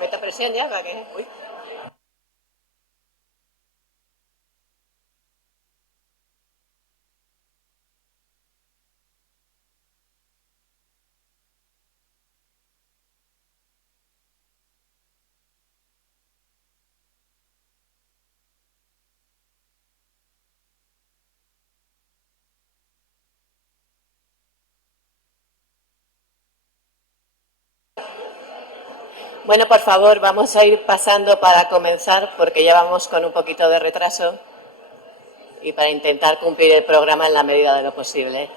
Meta presión ya para que... Uy. Bueno, por favor, vamos a ir pasando para comenzar porque ya vamos con un poquito de retraso y para intentar cumplir el programa en la medida de lo posible.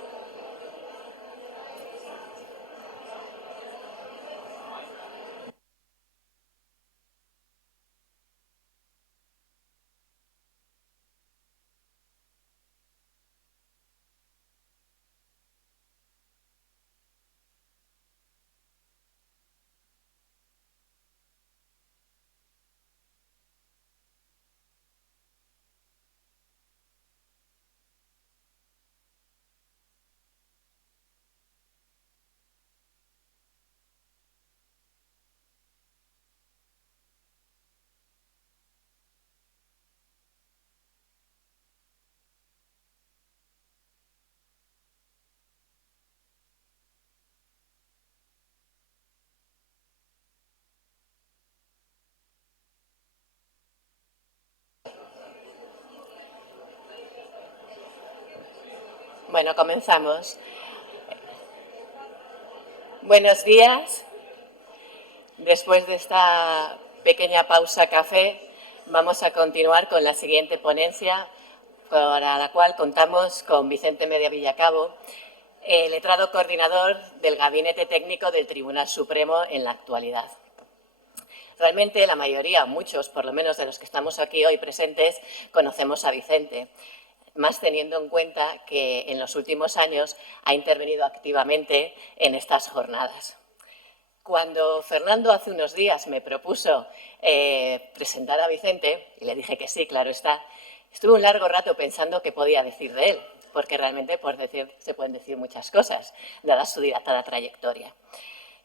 Bueno, comenzamos. Buenos días. Después de esta pequeña pausa café, vamos a continuar con la siguiente ponencia, para la cual contamos con Vicente Mediavillacabo, letrado coordinador del Gabinete Técnico del Tribunal Supremo en la actualidad. Realmente la mayoría, muchos por lo menos de los que estamos aquí hoy presentes, conocemos a Vicente, más teniendo en cuenta que en los últimos años ha intervenido activamente en estas jornadas. Cuando Fernando hace unos días me propuso presentar a Vicente, y le dije que sí, claro está, estuve un largo rato pensando qué podía decir de él, porque realmente se pueden decir muchas cosas, dada su dilatada trayectoria.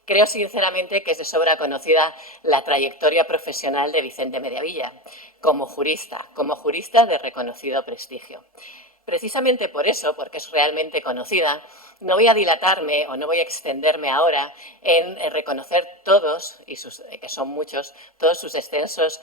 Creo sinceramente que es de sobra conocida la trayectoria profesional de Vicente Mediavilla como jurista de reconocido prestigio. Precisamente por eso, porque es realmente conocida, no voy a dilatarme o no voy a extenderme ahora en reconocer todos, que son muchos, todos sus extensos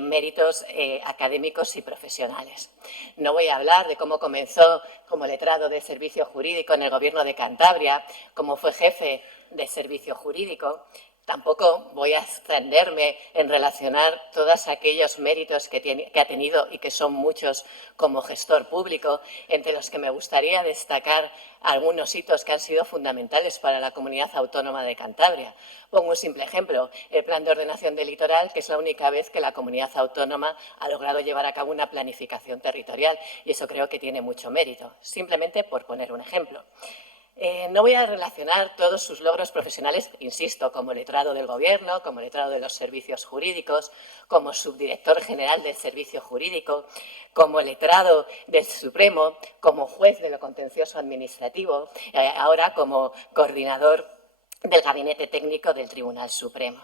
méritos académicos y profesionales. No voy a hablar de cómo comenzó como letrado de servicio jurídico en el Gobierno de Cantabria, cómo fue jefe de servicio jurídico. Tampoco voy a extenderme en relacionar todos aquellos méritos que ha tenido y que son muchos como gestor público, entre los que me gustaría destacar algunos hitos que han sido fundamentales para la Comunidad Autónoma de Cantabria. Pongo un simple ejemplo, el Plan de Ordenación del Litoral, que es la única vez que la Comunidad Autónoma ha logrado llevar a cabo una planificación territorial, y eso creo que tiene mucho mérito, simplemente por poner un ejemplo. No voy a relacionar todos sus logros profesionales, insisto, como letrado del Gobierno, como letrado de los servicios jurídicos, como subdirector general del Servicio Jurídico, como letrado del Supremo, como juez de lo contencioso administrativo, ahora como coordinador del Gabinete Técnico del Tribunal Supremo.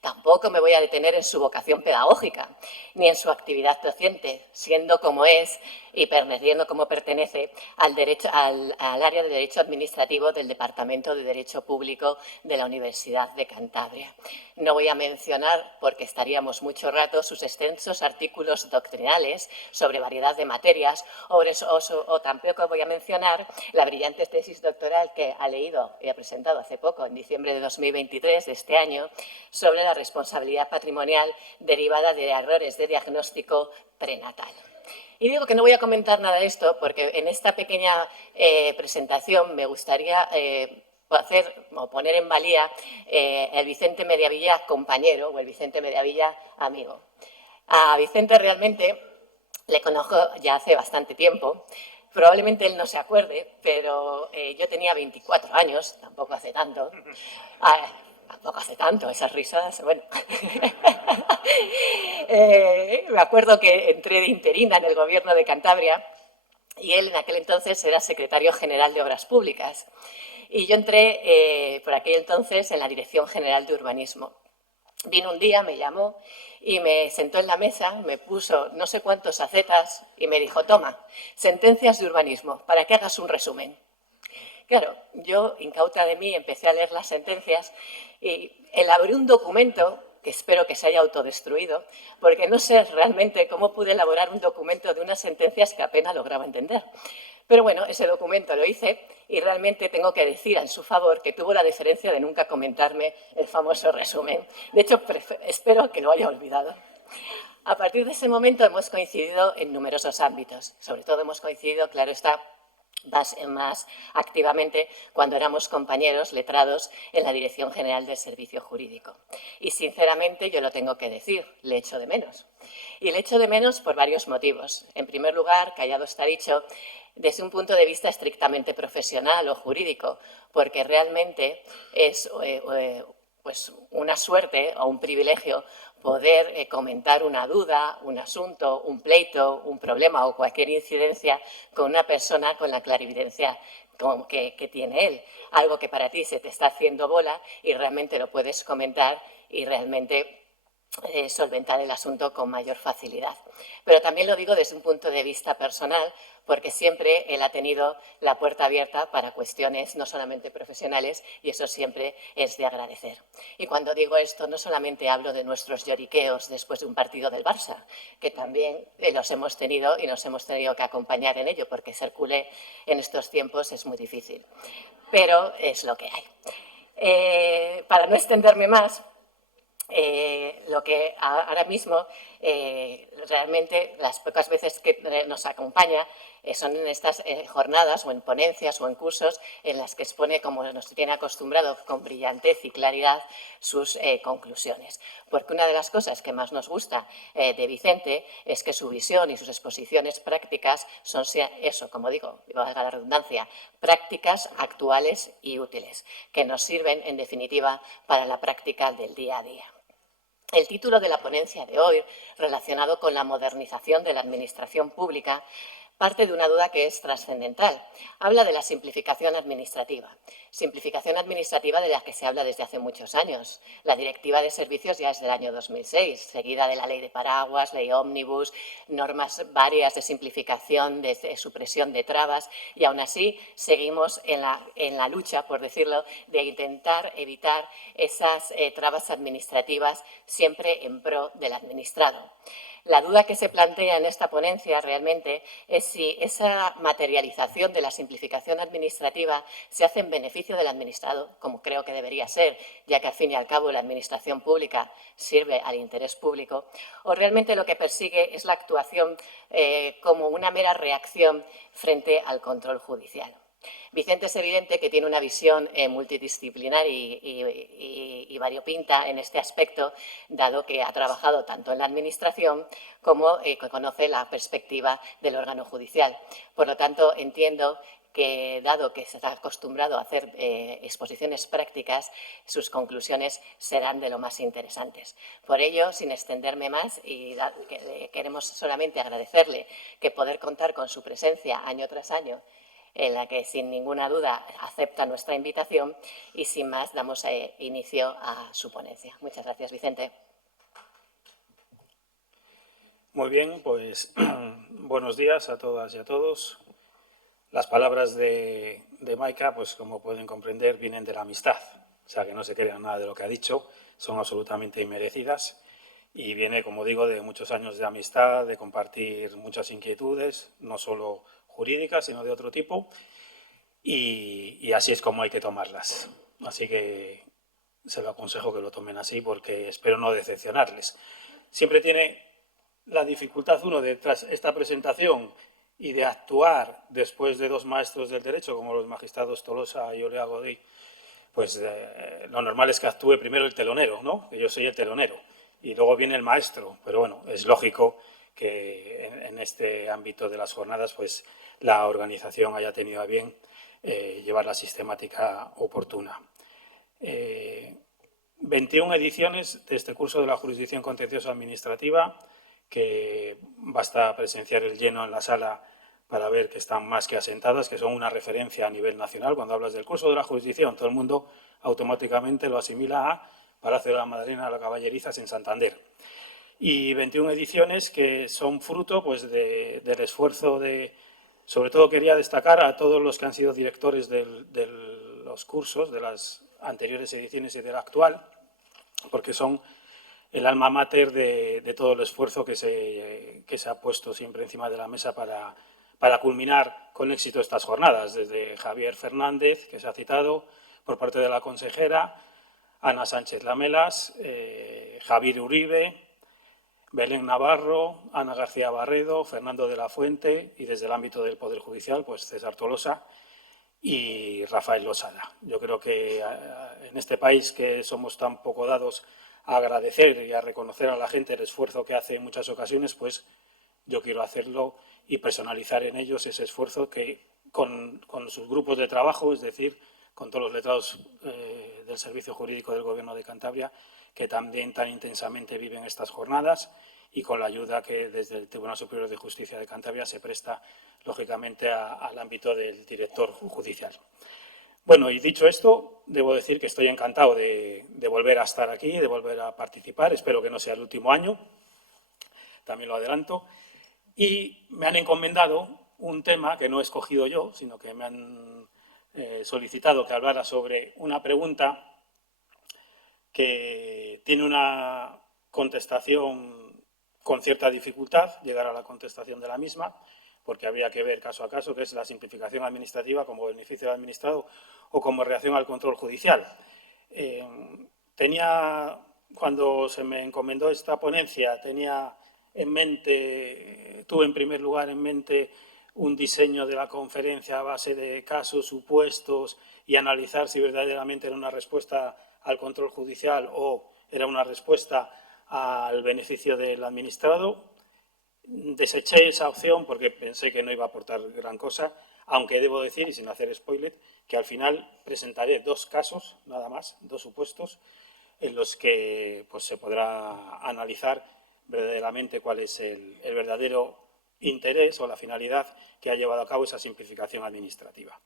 Tampoco me voy a detener en su vocación pedagógica, ni en su actividad docente, siendo como es y perteneciendo como pertenece al área de Derecho Administrativo del Departamento de Derecho Público de la Universidad de Cantabria. No voy a mencionar, porque estaríamos mucho rato, sus extensos artículos doctrinales sobre variedad de materias, o tampoco voy a mencionar la brillante tesis doctoral que ha leído y ha presentado hace poco, en diciembre de 2023 de este año, sobre la responsabilidad patrimonial derivada de errores de diagnóstico prenatal. Y digo que no voy a comentar nada de esto porque en esta pequeña presentación me gustaría poner en valía el Vicente Mediavilla compañero o el Vicente Mediavilla amigo. A Vicente realmente le conozco ya hace bastante tiempo. Probablemente él no se acuerde, pero yo tenía 24 años, tampoco hace tanto. Tampoco hace tanto, esas risas, bueno. Me acuerdo que entré de interina en el Gobierno de Cantabria y él en aquel entonces era secretario general de Obras Públicas. Y yo entré por aquel entonces en la Dirección General de Urbanismo. Vino un día, me llamó y me sentó en la mesa, me puso no sé cuántos acetas y me dijo, toma, sentencias de urbanismo, para que hagas un resumen. Claro, yo, incauta de mí, empecé a leer las sentencias y elaboré un documento que espero que se haya autodestruido, porque no sé realmente cómo pude elaborar un documento de unas sentencias que apenas lograba entender. Pero bueno, ese documento lo hice y realmente tengo que decir en su favor que tuvo la deferencia de nunca comentarme el famoso resumen. De hecho, espero que lo haya olvidado. A partir de ese momento hemos coincidido en numerosos ámbitos. Sobre todo hemos coincidido, claro está, más activamente cuando éramos compañeros letrados en la Dirección General del Servicio Jurídico. Y sinceramente yo lo tengo que decir, le echo de menos. Y le echo de menos por varios motivos. En primer lugar, callado está dicho, desde un punto de vista estrictamente profesional o jurídico, porque realmente es pues una suerte o un privilegio poder comentar una duda, un asunto, un pleito, un problema o cualquier incidencia con una persona con la clarividencia que tiene él. Algo que para ti se te está haciendo bola y realmente lo puedes comentar y realmente solventar el asunto con mayor facilidad. Pero también lo digo desde un punto de vista personal, porque siempre él ha tenido la puerta abierta para cuestiones no solamente profesionales y eso siempre es de agradecer. Y cuando digo esto no solamente hablo de nuestros lloriqueos después de un partido del Barça, que también los hemos tenido y nos hemos tenido que acompañar en ello, porque ser culé en estos tiempos es muy difícil, pero es lo que hay. Para no extenderme más, lo que ahora mismo realmente las pocas veces que nos acompaña son en estas jornadas o en ponencias o en cursos en las que expone, como nos tiene acostumbrado, con brillantez y claridad sus conclusiones. Porque una de las cosas que más nos gusta de Vicente es que su visión y sus exposiciones prácticas son eso, como digo, valga la redundancia, prácticas actuales y útiles, que nos sirven, en definitiva, para la práctica del día a día. El título de la ponencia de hoy, relacionado con la modernización de la administración pública, parte de una duda que es trascendental. Habla de la simplificación administrativa. Simplificación administrativa de la que se habla desde hace muchos años. La Directiva de Servicios ya es del año 2006, seguida de la Ley de Paraguas, Ley Ómnibus, normas varias de simplificación, de supresión de trabas, y aún así seguimos en la lucha, por decirlo, de intentar evitar esas trabas administrativas siempre en pro del administrado. La duda que se plantea en esta ponencia realmente es si esa materialización de la simplificación administrativa se hace en beneficio del administrado, como creo que debería ser, ya que al fin y al cabo la administración pública sirve al interés público, o realmente lo que persigue es la actuación como una mera reacción frente al control judicial. Vicente es evidente que tiene una visión multidisciplinar y variopinta en este aspecto, dado que ha trabajado tanto en la Administración como que conoce la perspectiva del órgano judicial. Por lo tanto, entiendo que, dado que se está acostumbrado a hacer exposiciones prácticas, sus conclusiones serán de lo más interesantes. Por ello, sin extenderme más, queremos solamente agradecerle que poder contar con su presencia año tras año, en la que sin ninguna duda acepta nuestra invitación y sin más damos inicio a su ponencia. Muchas gracias, Vicente. Muy bien, pues buenos días a todas y a todos. Las palabras de Maika, pues como pueden comprender, vienen de la amistad. O sea, que no se crean nada de lo que ha dicho, son absolutamente inmerecidas. Y viene, como digo, de muchos años de amistad, de compartir muchas inquietudes, no solo jurídicas, sino de otro tipo. Y así es como hay que tomarlas. Así que se lo aconsejo que lo tomen así porque espero no decepcionarles. Siempre tiene la dificultad uno de, tras esta presentación y de actuar después de dos maestros del derecho, como los magistrados Tolosa y Olea Godí, pues lo normal es que actúe primero el telonero, ¿no? Que yo soy el telonero, y luego viene el maestro, pero bueno, es lógico que en este ámbito de las jornadas pues la organización haya tenido a bien llevar la sistemática oportuna. 21 ediciones de este curso de la jurisdicción contenciosa administrativa, que basta presenciar el lleno en la sala para ver que están más que asentadas, que son una referencia a nivel nacional. Cuando hablas del curso de la jurisdicción, todo el mundo automáticamente lo asimila a Palacio de la Madalena de las Caballerizas en Santander. Y 21 ediciones que son fruto pues, del esfuerzo de... Sobre todo quería destacar a todos los que han sido directores de los cursos, de las anteriores ediciones y de la actual, porque son el alma mater de todo el esfuerzo que se ha puesto siempre encima de la mesa para culminar con éxito estas jornadas, desde Javier Fernández, que se ha citado, por parte de la consejera, Ana Sánchez Lamelas, Javier Uribe, Belén Navarro, Ana García Barredo, Fernando de la Fuente y desde el ámbito del Poder Judicial, pues César Tolosa y Rafael Losada. Yo creo que en este país que somos tan poco dados a agradecer y a reconocer a la gente el esfuerzo que hace en muchas ocasiones, pues yo quiero hacerlo y personalizar en ellos ese esfuerzo que con sus grupos de trabajo, es decir, con todos los letrados del Servicio Jurídico del Gobierno de Cantabria, que también tan intensamente viven estas jornadas y con la ayuda que desde el Tribunal Superior de Justicia de Cantabria se presta, lógicamente, al ámbito del director judicial. Bueno, y dicho esto, debo decir que estoy encantado de volver a estar aquí, de volver a participar. Espero que no sea el último año, también lo adelanto. Y me han encomendado un tema que no he escogido yo, sino que me han solicitado que hablara sobre una pregunta que tiene una contestación con cierta dificultad, llegar a la contestación de la misma, porque habría que ver caso a caso, que es la simplificación administrativa como beneficio del administrado o como reacción al control judicial. Cuando se me encomendó esta ponencia, tenía en mente, tuve en primer lugar en mente un diseño de la conferencia a base de casos, supuestos y analizar si verdaderamente era una respuesta al control judicial o era una respuesta al beneficio del administrado. Deseché esa opción porque pensé que no iba a aportar gran cosa, aunque debo decir, y sin hacer spoiler, que al final presentaré dos casos, nada más, dos supuestos, en los que pues, se podrá analizar verdaderamente cuál es el verdadero interés o la finalidad que ha llevado a cabo esa simplificación administrativa.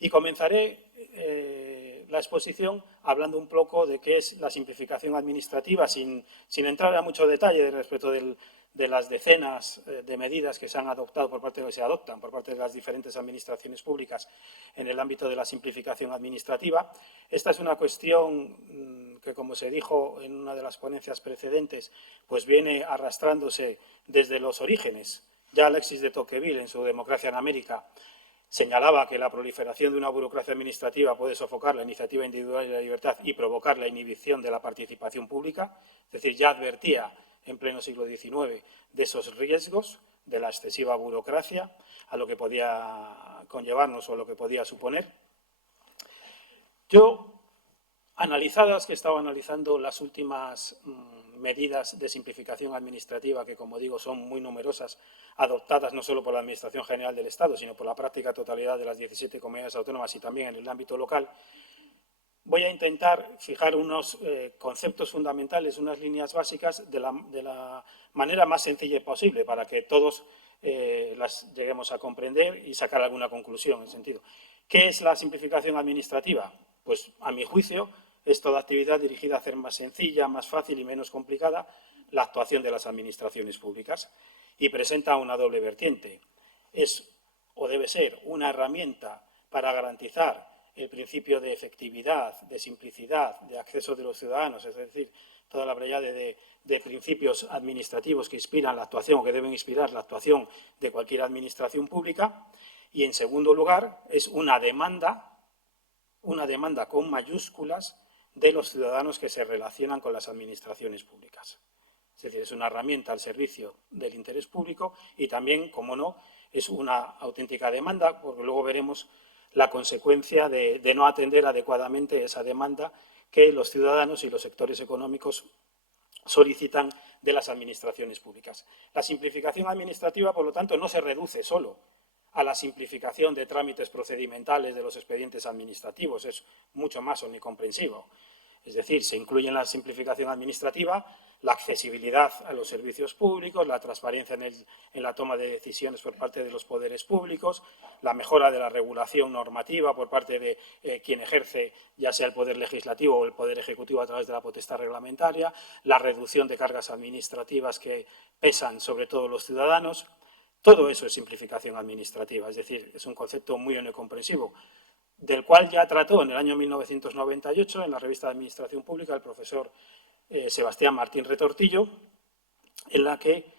Y comenzaré la exposición hablando un poco de qué es la simplificación administrativa, sin entrar a mucho detalle respecto de las decenas de medidas que se han adoptado por parte de las diferentes administraciones públicas en el ámbito de la simplificación administrativa. Esta es una cuestión que, como se dijo en una de las ponencias precedentes, pues viene arrastrándose desde los orígenes. Ya Alexis de Tocqueville, en su Democracia en América, señalaba que la proliferación de una burocracia administrativa puede sofocar la iniciativa individual y la libertad y provocar la inhibición de la participación pública. Es decir, ya advertía en pleno siglo XIX de esos riesgos de la excesiva burocracia, a lo que podía conllevarnos o a lo que podía suponer. Yo, analizadas, que he estado analizando las últimas medidas de simplificación administrativa, que como digo son muy numerosas, adoptadas no solo por la Administración General del Estado, sino por la práctica totalidad de las 17 comunidades autónomas y también en el ámbito local, voy a intentar fijar unos conceptos fundamentales, unas líneas básicas de la manera más sencilla posible para que todos las lleguemos a comprender y sacar alguna conclusión en ese sentido. ¿Qué es la simplificación administrativa? Pues, a mi juicio, es toda actividad dirigida a hacer más sencilla, más fácil y menos complicada la actuación de las administraciones públicas y presenta una doble vertiente. Es o debe ser una herramienta para garantizar el principio de efectividad, de simplicidad, de acceso de los ciudadanos, es decir, toda la playa de principios administrativos que inspiran la actuación o que deben inspirar la actuación de cualquier administración pública. Y, en segundo lugar, es una demanda con mayúsculas de los ciudadanos que se relacionan con las administraciones públicas. Es decir, es una herramienta al servicio del interés público y también, como no, es una auténtica demanda, porque luego veremos la consecuencia de no atender adecuadamente esa demanda que los ciudadanos y los sectores económicos solicitan de las administraciones públicas. La simplificación administrativa, por lo tanto, no se reduce solo a la simplificación de trámites procedimentales de los expedientes administrativos, es mucho más omnicomprensivo. Es decir, se incluye en la simplificación administrativa la accesibilidad a los servicios públicos, la transparencia en la toma de decisiones por parte de los poderes públicos, la mejora de la regulación normativa por parte de quien ejerce ya sea el poder legislativo o el poder ejecutivo a través de la potestad reglamentaria, la reducción de cargas administrativas que pesan sobre todo los ciudadanos. Todo eso es simplificación administrativa, es decir, es un concepto muy omnicomprensivo, del cual ya trató en el año 1998 en la revista de Administración Pública el profesor Sebastián Martín Retortillo, en la que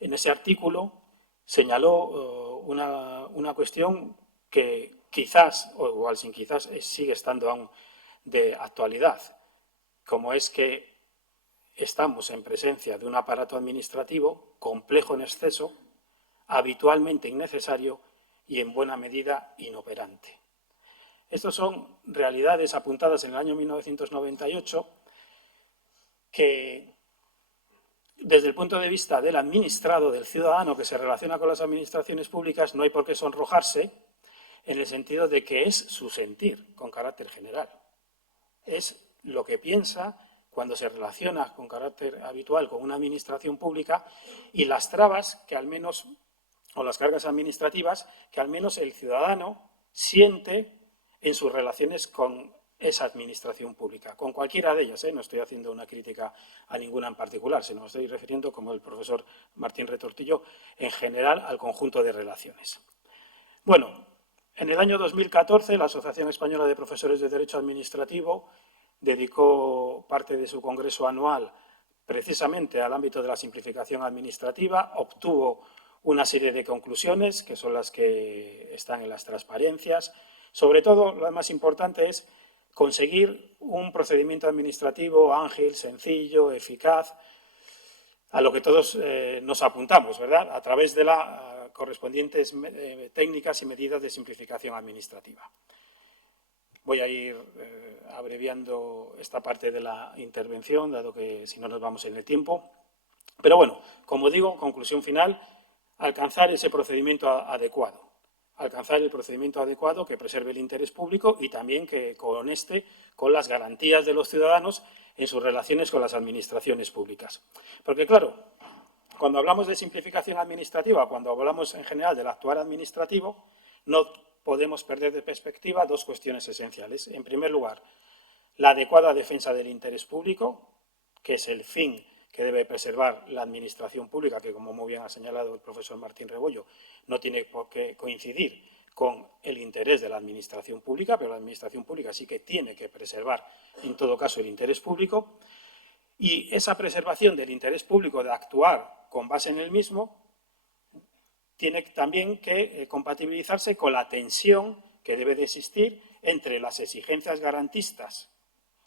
en ese artículo señaló una cuestión que quizás, o igual sin quizás, sigue estando aún de actualidad, como es que estamos en presencia de un aparato administrativo complejo en exceso, habitualmente innecesario y en buena medida inoperante. Estas son realidades apuntadas en el año 1998 que, desde el punto de vista del administrado, del ciudadano que se relaciona con las administraciones públicas, no hay por qué sonrojarse en el sentido de que es su sentir con carácter general. Es lo que piensa cuando se relaciona con carácter habitual con una administración pública y las trabas que al menos, o las cargas administrativas, que al menos el ciudadano siente en sus relaciones con esa administración pública, con cualquiera de ellas, no estoy haciendo una crítica a ninguna en particular, sino me estoy refiriendo, como el profesor Martín Retortillo, en general al conjunto de relaciones. Bueno, en el año 2014 la Asociación Española de Profesores de Derecho Administrativo dedicó parte de su congreso anual precisamente al ámbito de la simplificación administrativa, obtuvo una serie de conclusiones que son las que están en las transparencias. Sobre todo, lo más importante es conseguir un procedimiento administrativo ágil, sencillo, eficaz, a lo que todos nos apuntamos, ¿verdad?, a través de las correspondientes técnicas y medidas de simplificación administrativa. Voy a ir abreviando esta parte de la intervención, dado que si no nos vamos en el tiempo. Pero bueno, como digo, conclusión final, alcanzar ese procedimiento adecuado. Alcanzar el procedimiento adecuado que preserve el interés público y también que coneste con las garantías de los ciudadanos en sus relaciones con las administraciones públicas. Porque, claro, cuando hablamos de simplificación administrativa, cuando hablamos en general del actuar administrativo, no podemos perder de perspectiva dos cuestiones esenciales. En primer lugar, la adecuada defensa del interés público, que es el fin que debe preservar la administración pública, que, como muy bien ha señalado el profesor Martín Rebollo, no tiene por qué coincidir con el interés de la administración pública, pero la administración pública sí que tiene que preservar, en todo caso, el interés público. Y esa preservación del interés público, de actuar con base en el mismo, tiene también que compatibilizarse con la tensión que debe de existir entre las exigencias garantistas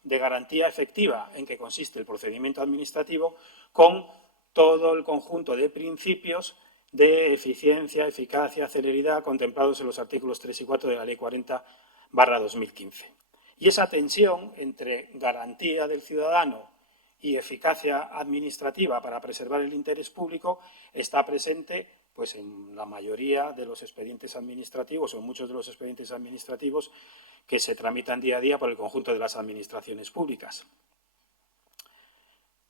de garantía efectiva en que consiste el procedimiento administrativo con todo el conjunto de principios de eficiencia, eficacia, celeridad contemplados en los artículos 3 y 4 de la Ley 40/2015. Y esa tensión entre garantía del ciudadano y eficacia administrativa para preservar el interés público está presente pues, en la mayoría de los expedientes administrativos o en muchos de los expedientes administrativos que se tramitan día a día por el conjunto de las administraciones públicas.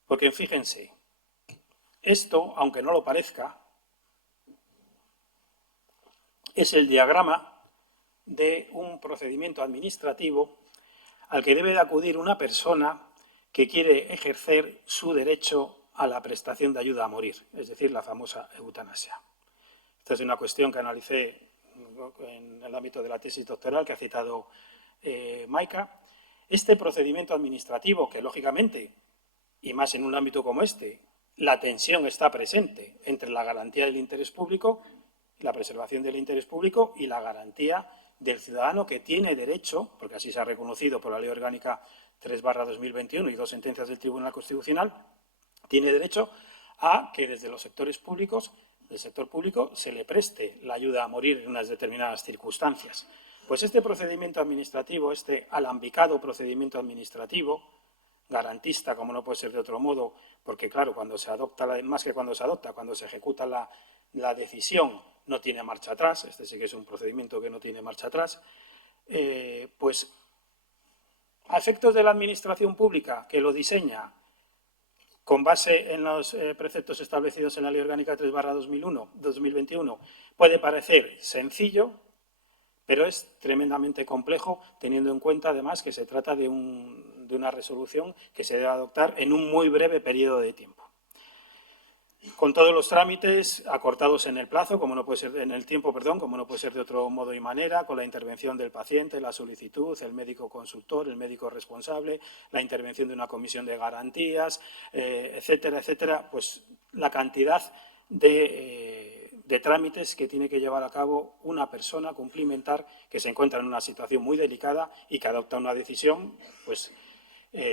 Porque fíjense, esto, aunque no lo parezca, es el diagrama de un procedimiento administrativo al que debe de acudir una persona que quiere ejercer su derecho a la prestación de ayuda a morir, es decir, la famosa eutanasia. Esta es una cuestión que analicé en el ámbito de la tesis doctoral que ha citado Maika. Este procedimiento administrativo, que lógicamente, y más en un ámbito como este, la tensión está presente entre la garantía del interés público, la preservación del interés público y la garantía del ciudadano que tiene derecho, porque así se ha reconocido por la Ley Orgánica 3/2021 y dos sentencias del Tribunal Constitucional, tiene derecho a que desde los sectores públicos, del sector público, se le preste la ayuda a morir en unas determinadas circunstancias. Pues este procedimiento administrativo, este alambicado procedimiento administrativo, garantista, como no puede ser de otro modo, porque claro, cuando se adopta, más que cuando se adopta, cuando se ejecuta la decisión, no tiene marcha atrás, este sí que es un procedimiento que no tiene marcha atrás, pues A efectos de la administración pública que lo diseña con base en los preceptos establecidos en la Ley Orgánica 3/2021, puede parecer sencillo, pero es tremendamente complejo, teniendo en cuenta, además, que se trata de una resolución que se debe adoptar en un muy breve periodo de tiempo. Con todos los trámites acortados en el plazo, como no puede ser en el tiempo, como no puede ser de otro modo y manera, con la intervención del paciente, la solicitud, el médico consultor, el médico responsable, la intervención de una comisión de garantías, etcétera, etcétera, pues la cantidad de trámites que tiene que llevar a cabo una persona, cumplimentar, que se encuentra en una situación muy delicada y que adopta una decisión pues,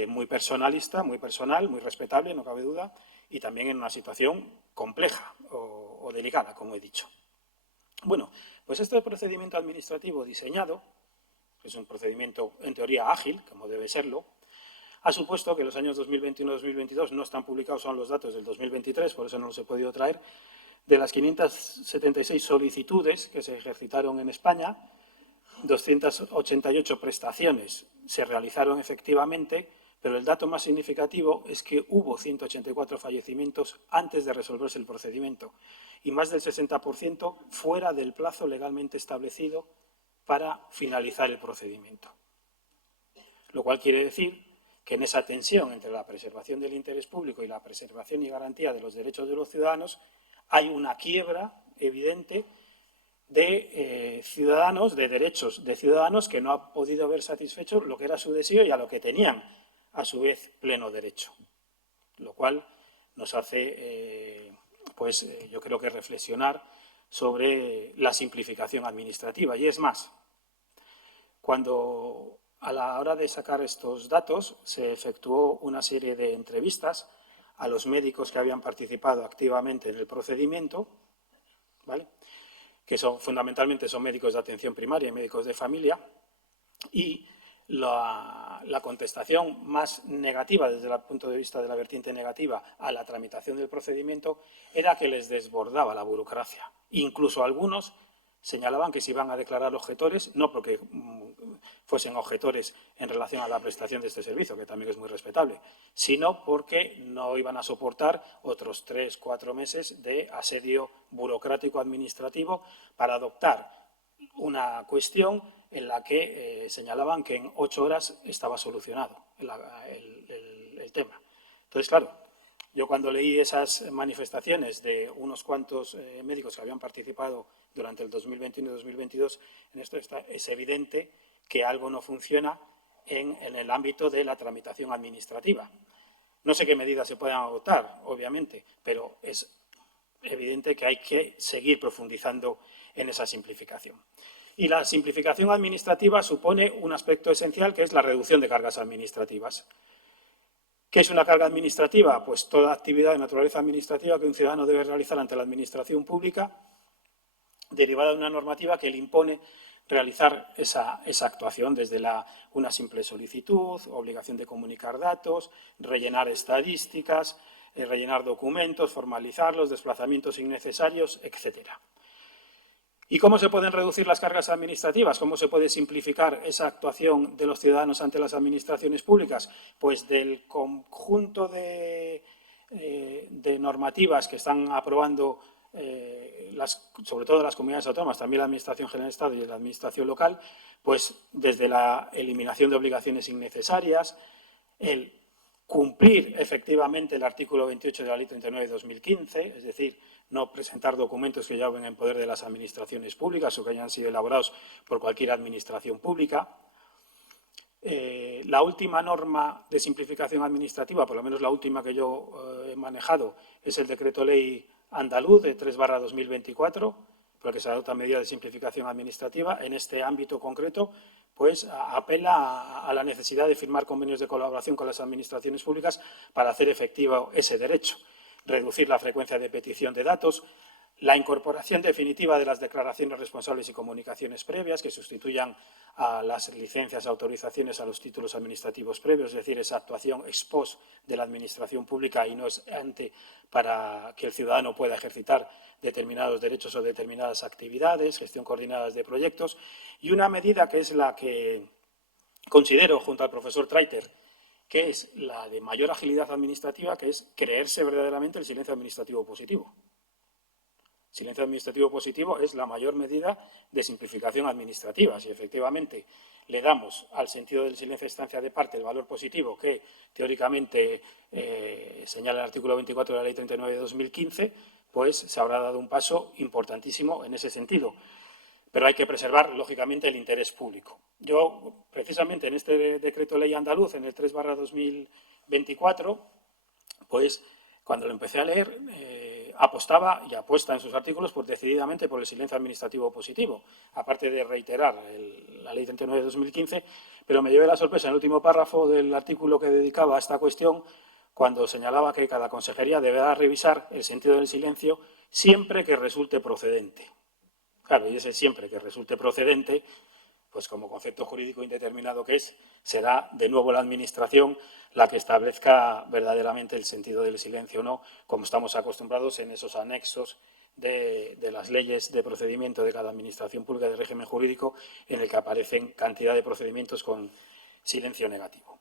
muy personalista, muy personal, muy respetable, no cabe duda, y también en una situación compleja o delicada, como he dicho. Bueno, pues este procedimiento administrativo diseñado, que es un procedimiento en teoría ágil, como debe serlo, ha supuesto que los años 2021-2022 no están publicados, son los datos del 2023, por eso no los he podido traer. De las 576 solicitudes que se ejercitaron en España, 288 prestaciones se realizaron efectivamente, pero el dato más significativo es que hubo 184 fallecimientos antes de resolverse el procedimiento y más del 60% fuera del plazo legalmente establecido para finalizar el procedimiento. Lo cual quiere decir que en esa tensión entre la preservación del interés público y la preservación y garantía de los derechos de los ciudadanos hay una quiebra evidente de ciudadanos, de derechos de ciudadanos que no han podido ver satisfecho lo que era su deseo y a lo que tenían, a su vez, pleno derecho. Lo cual nos hace, yo creo que reflexionar sobre la simplificación administrativa. Y es más, cuando a la hora de sacar estos datos se efectuó una serie de entrevistas a los médicos que habían participado activamente en el procedimiento, ¿vale?, que fundamentalmente son médicos de atención primaria y médicos de familia, y la contestación más negativa desde el punto de vista de la vertiente negativa a la tramitación del procedimiento era que les desbordaba la burocracia. Incluso algunos señalaban que se iban a declarar objetores, no porque fuesen objetores en relación a la prestación de este servicio, que también es muy respetable, sino porque no iban a soportar otros 3 o 4 meses de asedio burocrático administrativo para adoptar una cuestión en la que señalaban que en 8 horas estaba solucionado el tema. Entonces, claro, yo cuando leí esas manifestaciones de unos cuantos médicos que habían participado durante el 2021 y 2022 en esto, es evidente que algo no funciona en el ámbito de la tramitación administrativa. No sé qué medidas se puedan adoptar, obviamente, pero es evidente que hay que seguir profundizando en esa simplificación. Y la simplificación administrativa supone un aspecto esencial, que es la reducción de cargas administrativas. ¿Qué es una carga administrativa? Pues toda actividad de naturaleza administrativa que un ciudadano debe realizar ante la administración pública, derivada de una normativa que le impone realizar esa actuación, desde una simple solicitud, obligación de comunicar datos, rellenar estadísticas, rellenar documentos, formalizarlos, desplazamientos innecesarios, etcétera. ¿Y cómo se pueden reducir las cargas administrativas? ¿Cómo se puede simplificar esa actuación de los ciudadanos ante las administraciones públicas? Pues del conjunto de normativas que están aprobando sobre todo las comunidades autónomas, también la Administración General del Estado y la Administración local, pues desde la eliminación de obligaciones innecesarias, el cumplir efectivamente el artículo 28 de la Ley 39 de 2015, es decir, no presentar documentos que ya ven en poder de las administraciones públicas o que hayan sido elaborados por cualquier administración pública. La última norma de simplificación administrativa, por lo menos la última que yo he manejado, es el Decreto Ley andaluz de 3/2024, por el que se adoptan medidas de simplificación administrativa. En este ámbito concreto, pues apela a la necesidad de firmar convenios de colaboración con las administraciones públicas para hacer efectivo ese derecho, reducir la frecuencia de petición de datos, la incorporación definitiva de las declaraciones responsables y comunicaciones previas que sustituyan a las licencias, autorizaciones a los títulos administrativos previos, es decir, esa actuación ex post de la administración pública y no es ante para que el ciudadano pueda ejercitar determinados derechos o determinadas actividades, gestión coordinada de proyectos, y una medida que es la que considero, junto al profesor Treiter, que es la de mayor agilidad administrativa, que es creerse verdaderamente el silencio administrativo positivo. Silencio administrativo positivo es la mayor medida de simplificación administrativa. Si efectivamente le damos al sentido del silencio de estancia de parte el valor positivo que teóricamente señala el artículo 24 de la Ley 39 de 2015, pues se habrá dado un paso importantísimo en ese sentido. Pero hay que preservar, lógicamente, el interés público. Yo, precisamente, en este decreto ley andaluz, en el 3/2024, pues, cuando lo empecé a leer, apostaba y apuesta en sus artículos pues, decididamente por el silencio administrativo positivo, aparte de reiterar la Ley 39 de 2015, pero me llevé la sorpresa en el último párrafo del artículo que dedicaba a esta cuestión, cuando señalaba que cada consejería deberá revisar el sentido del silencio siempre que resulte procedente. Claro, y ese siempre que resulte procedente, pues como concepto jurídico indeterminado que es, será de nuevo la Administración la que establezca verdaderamente el sentido del silencio o no, como estamos acostumbrados en esos anexos de las leyes de procedimiento de cada Administración pública de régimen jurídico, en el que aparecen cantidad de procedimientos con silencio negativo.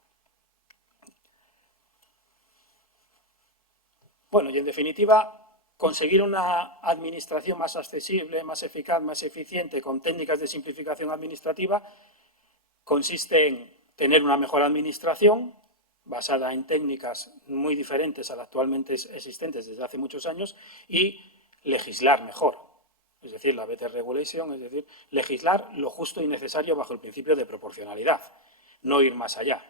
Bueno, y en definitiva, conseguir una administración más accesible, más eficaz, más eficiente, con técnicas de simplificación administrativa, consiste en tener una mejor administración basada en técnicas muy diferentes a las actualmente existentes desde hace muchos años y legislar mejor, es decir, la better regulation, es decir, legislar lo justo y necesario bajo el principio de proporcionalidad, no ir más allá.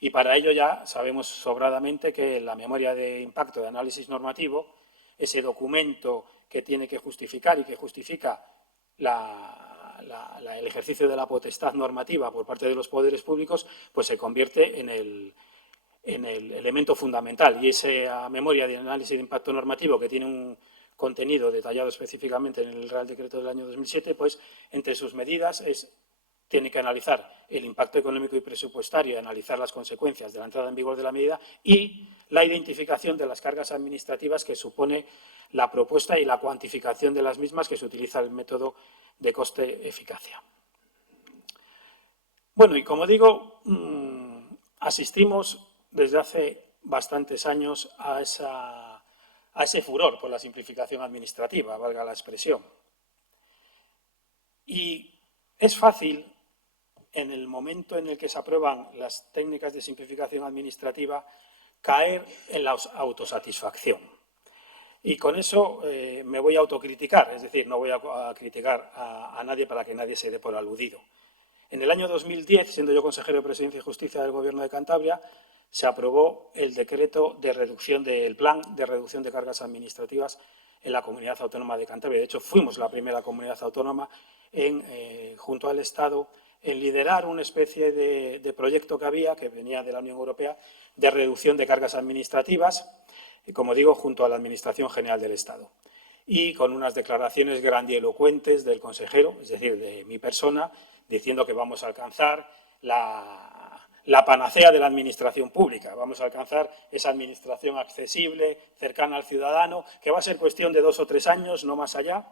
Y para ello ya sabemos sobradamente que la memoria de impacto de análisis normativo, ese documento que tiene que justificar y que justifica el ejercicio de la potestad normativa por parte de los poderes públicos, pues se convierte en el elemento fundamental. Y esa memoria de análisis de impacto normativo, que tiene un contenido detallado específicamente en el Real Decreto del año 2007, pues entre sus medidas tiene que analizar el impacto económico y presupuestario y analizar las consecuencias de la entrada en vigor de la medida y la identificación de las cargas administrativas que supone la propuesta y la cuantificación de las mismas, que se utiliza el método de coste-eficacia. Bueno, y como digo, asistimos desde hace bastantes años a ese furor por la simplificación administrativa, valga la expresión. Y es fácil, en el momento en el que se aprueban las técnicas de simplificación administrativa, caer en la autosatisfacción. Y con eso me voy a autocriticar, es decir, no voy a criticar a nadie para que nadie se dé por aludido. En el año 2010, siendo yo consejero de Presidencia y Justicia del Gobierno de Cantabria, se aprobó el decreto de reducción del plan de reducción de cargas administrativas en la Comunidad Autónoma de Cantabria. De hecho, fuimos la primera comunidad autónoma junto al Estado en liderar una especie de proyecto que venía de la Unión Europea, de reducción de cargas administrativas, como digo, junto a la Administración General del Estado. Y con unas declaraciones grandilocuentes del consejero, es decir, de mi persona, diciendo que vamos a alcanzar la panacea de la administración pública, vamos a alcanzar esa administración accesible, cercana al ciudadano, que va a ser cuestión de 2 o 3 años, no más allá.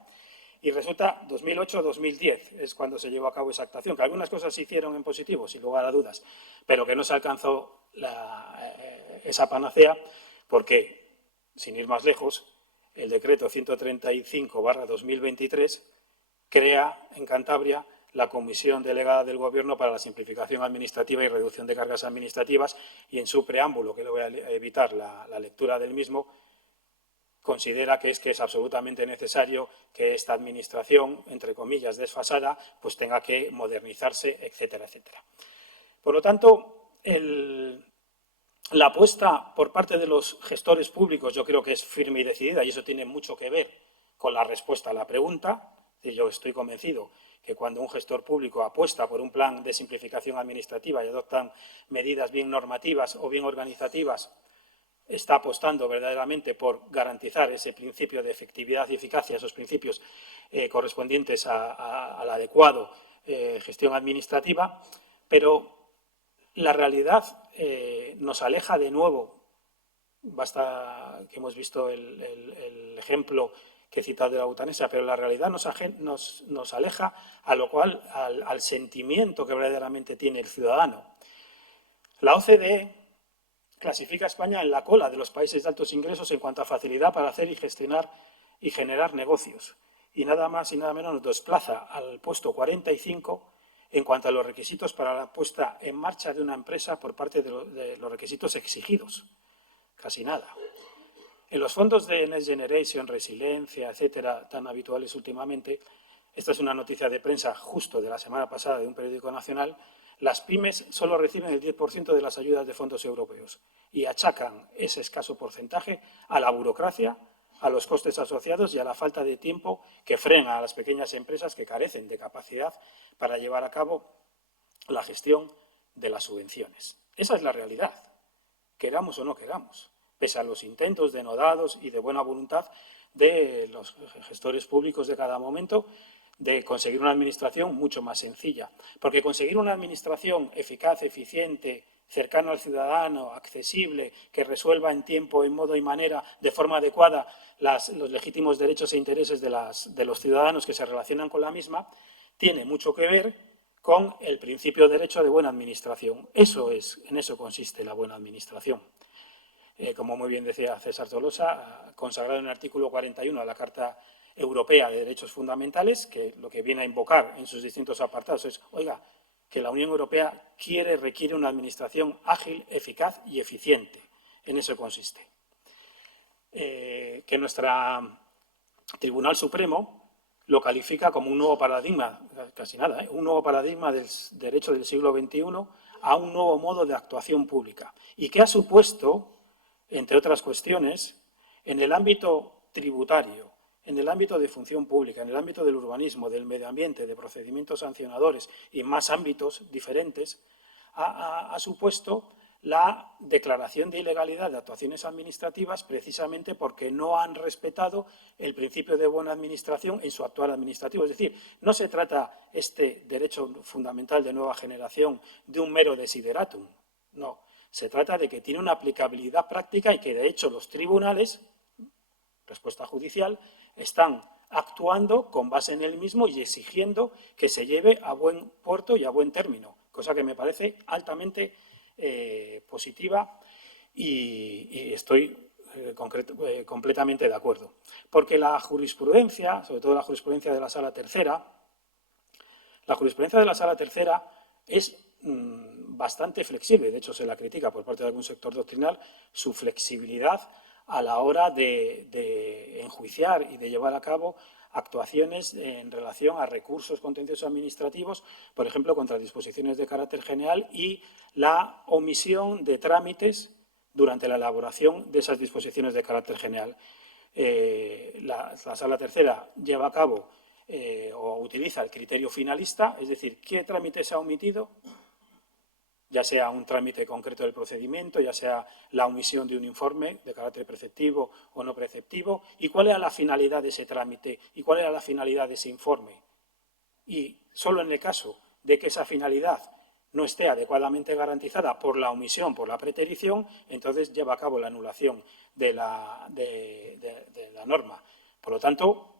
Y resulta 2008-2010 es cuando se llevó a cabo esa actuación, que algunas cosas se hicieron en positivo, sin lugar a dudas, pero que no se alcanzó esa panacea porque, sin ir más lejos, el decreto 135/2023 crea en Cantabria la Comisión Delegada del Gobierno para la Simplificación Administrativa y Reducción de Cargas Administrativas, y en su preámbulo, que le voy a evitar la lectura del mismo, considera que es absolutamente necesario que esta administración, entre comillas, desfasada, pues tenga que modernizarse, etcétera, etcétera. Por lo tanto, la apuesta por parte de los gestores públicos yo creo que es firme y decidida, y eso tiene mucho que ver con la respuesta a la pregunta. Y yo estoy convencido que cuando un gestor público apuesta por un plan de simplificación administrativa y adoptan medidas bien normativas o bien organizativas, está apostando verdaderamente por garantizar ese principio de efectividad y eficacia, esos principios correspondientes a la adecuada gestión administrativa, pero la realidad nos aleja de nuevo. Basta que hemos visto el ejemplo que he citado de la eutanasia, pero la realidad nos aleja al sentimiento que verdaderamente tiene el ciudadano. La OCDE clasifica a España en la cola de los países de altos ingresos en cuanto a facilidad para hacer y gestionar y generar negocios. Y nada más y nada menos nos desplaza al puesto 45 en cuanto a los requisitos para la puesta en marcha de una empresa por parte de los requisitos exigidos. Casi nada. En los fondos de Next Generation, Resiliencia, etcétera, tan habituales últimamente, esta es una noticia de prensa justo de la semana pasada de un periódico nacional, las pymes solo reciben el 10% de las ayudas de fondos europeos y achacan ese escaso porcentaje a la burocracia, a los costes asociados y a la falta de tiempo que frena a las pequeñas empresas que carecen de capacidad para llevar a cabo la gestión de las subvenciones. Esa es la realidad, queramos o no queramos, pese a los intentos denodados y de buena voluntad de los gestores públicos de cada momento de conseguir una administración mucho más sencilla. Porque conseguir una administración eficaz, eficiente, cercana al ciudadano, accesible, que resuelva en tiempo, en modo y manera, de forma adecuada, los legítimos derechos e intereses de los ciudadanos que se relacionan con la misma, tiene mucho que ver con el principio de derecho de buena administración. En eso consiste la buena administración. Como muy bien decía César Tolosa, consagrado en el artículo 41 de la Carta Europea de Derechos Fundamentales, que lo que viene a invocar en sus distintos apartados es, oiga, que la Unión Europea requiere una administración ágil, eficaz y eficiente. En eso consiste. Que nuestro Tribunal Supremo lo califica como un nuevo paradigma, casi nada, un nuevo paradigma del derecho del siglo XXI a un nuevo modo de actuación pública y que ha supuesto, entre otras cuestiones, en el ámbito tributario, en el ámbito de función pública, en el ámbito del urbanismo, del medio ambiente, de procedimientos sancionadores y más ámbitos diferentes, ha supuesto la declaración de ilegalidad de actuaciones administrativas precisamente porque no han respetado el principio de buena administración en su actuar administrativo. Es decir, no se trata este derecho fundamental de nueva generación de un mero desideratum, no. Se trata de que tiene una aplicabilidad práctica y que, de hecho, los tribunales, respuesta judicial, están actuando con base en el mismo y exigiendo que se lleve a buen puerto y a buen término, cosa que me parece altamente positiva y estoy completamente de acuerdo. Porque la jurisprudencia, sobre todo la jurisprudencia de la Sala Tercera, es bastante flexible, de hecho se la critica por parte de algún sector doctrinal, su flexibilidad a la hora de enjuiciar y de llevar a cabo actuaciones en relación a recursos contenciosos administrativos, por ejemplo, contra disposiciones de carácter general y la omisión de trámites durante la elaboración de esas disposiciones de carácter general. La Sala Tercera lleva a cabo o utiliza el criterio finalista, es decir, ¿qué trámite se ha omitido? Ya sea un trámite concreto del procedimiento, ya sea la omisión de un informe de carácter preceptivo o no preceptivo, y cuál era la finalidad de ese trámite y cuál era la finalidad de ese informe. Y solo en el caso de que esa finalidad no esté adecuadamente garantizada por la omisión, por la preterición, entonces lleva a cabo la anulación de la norma. Por lo tanto,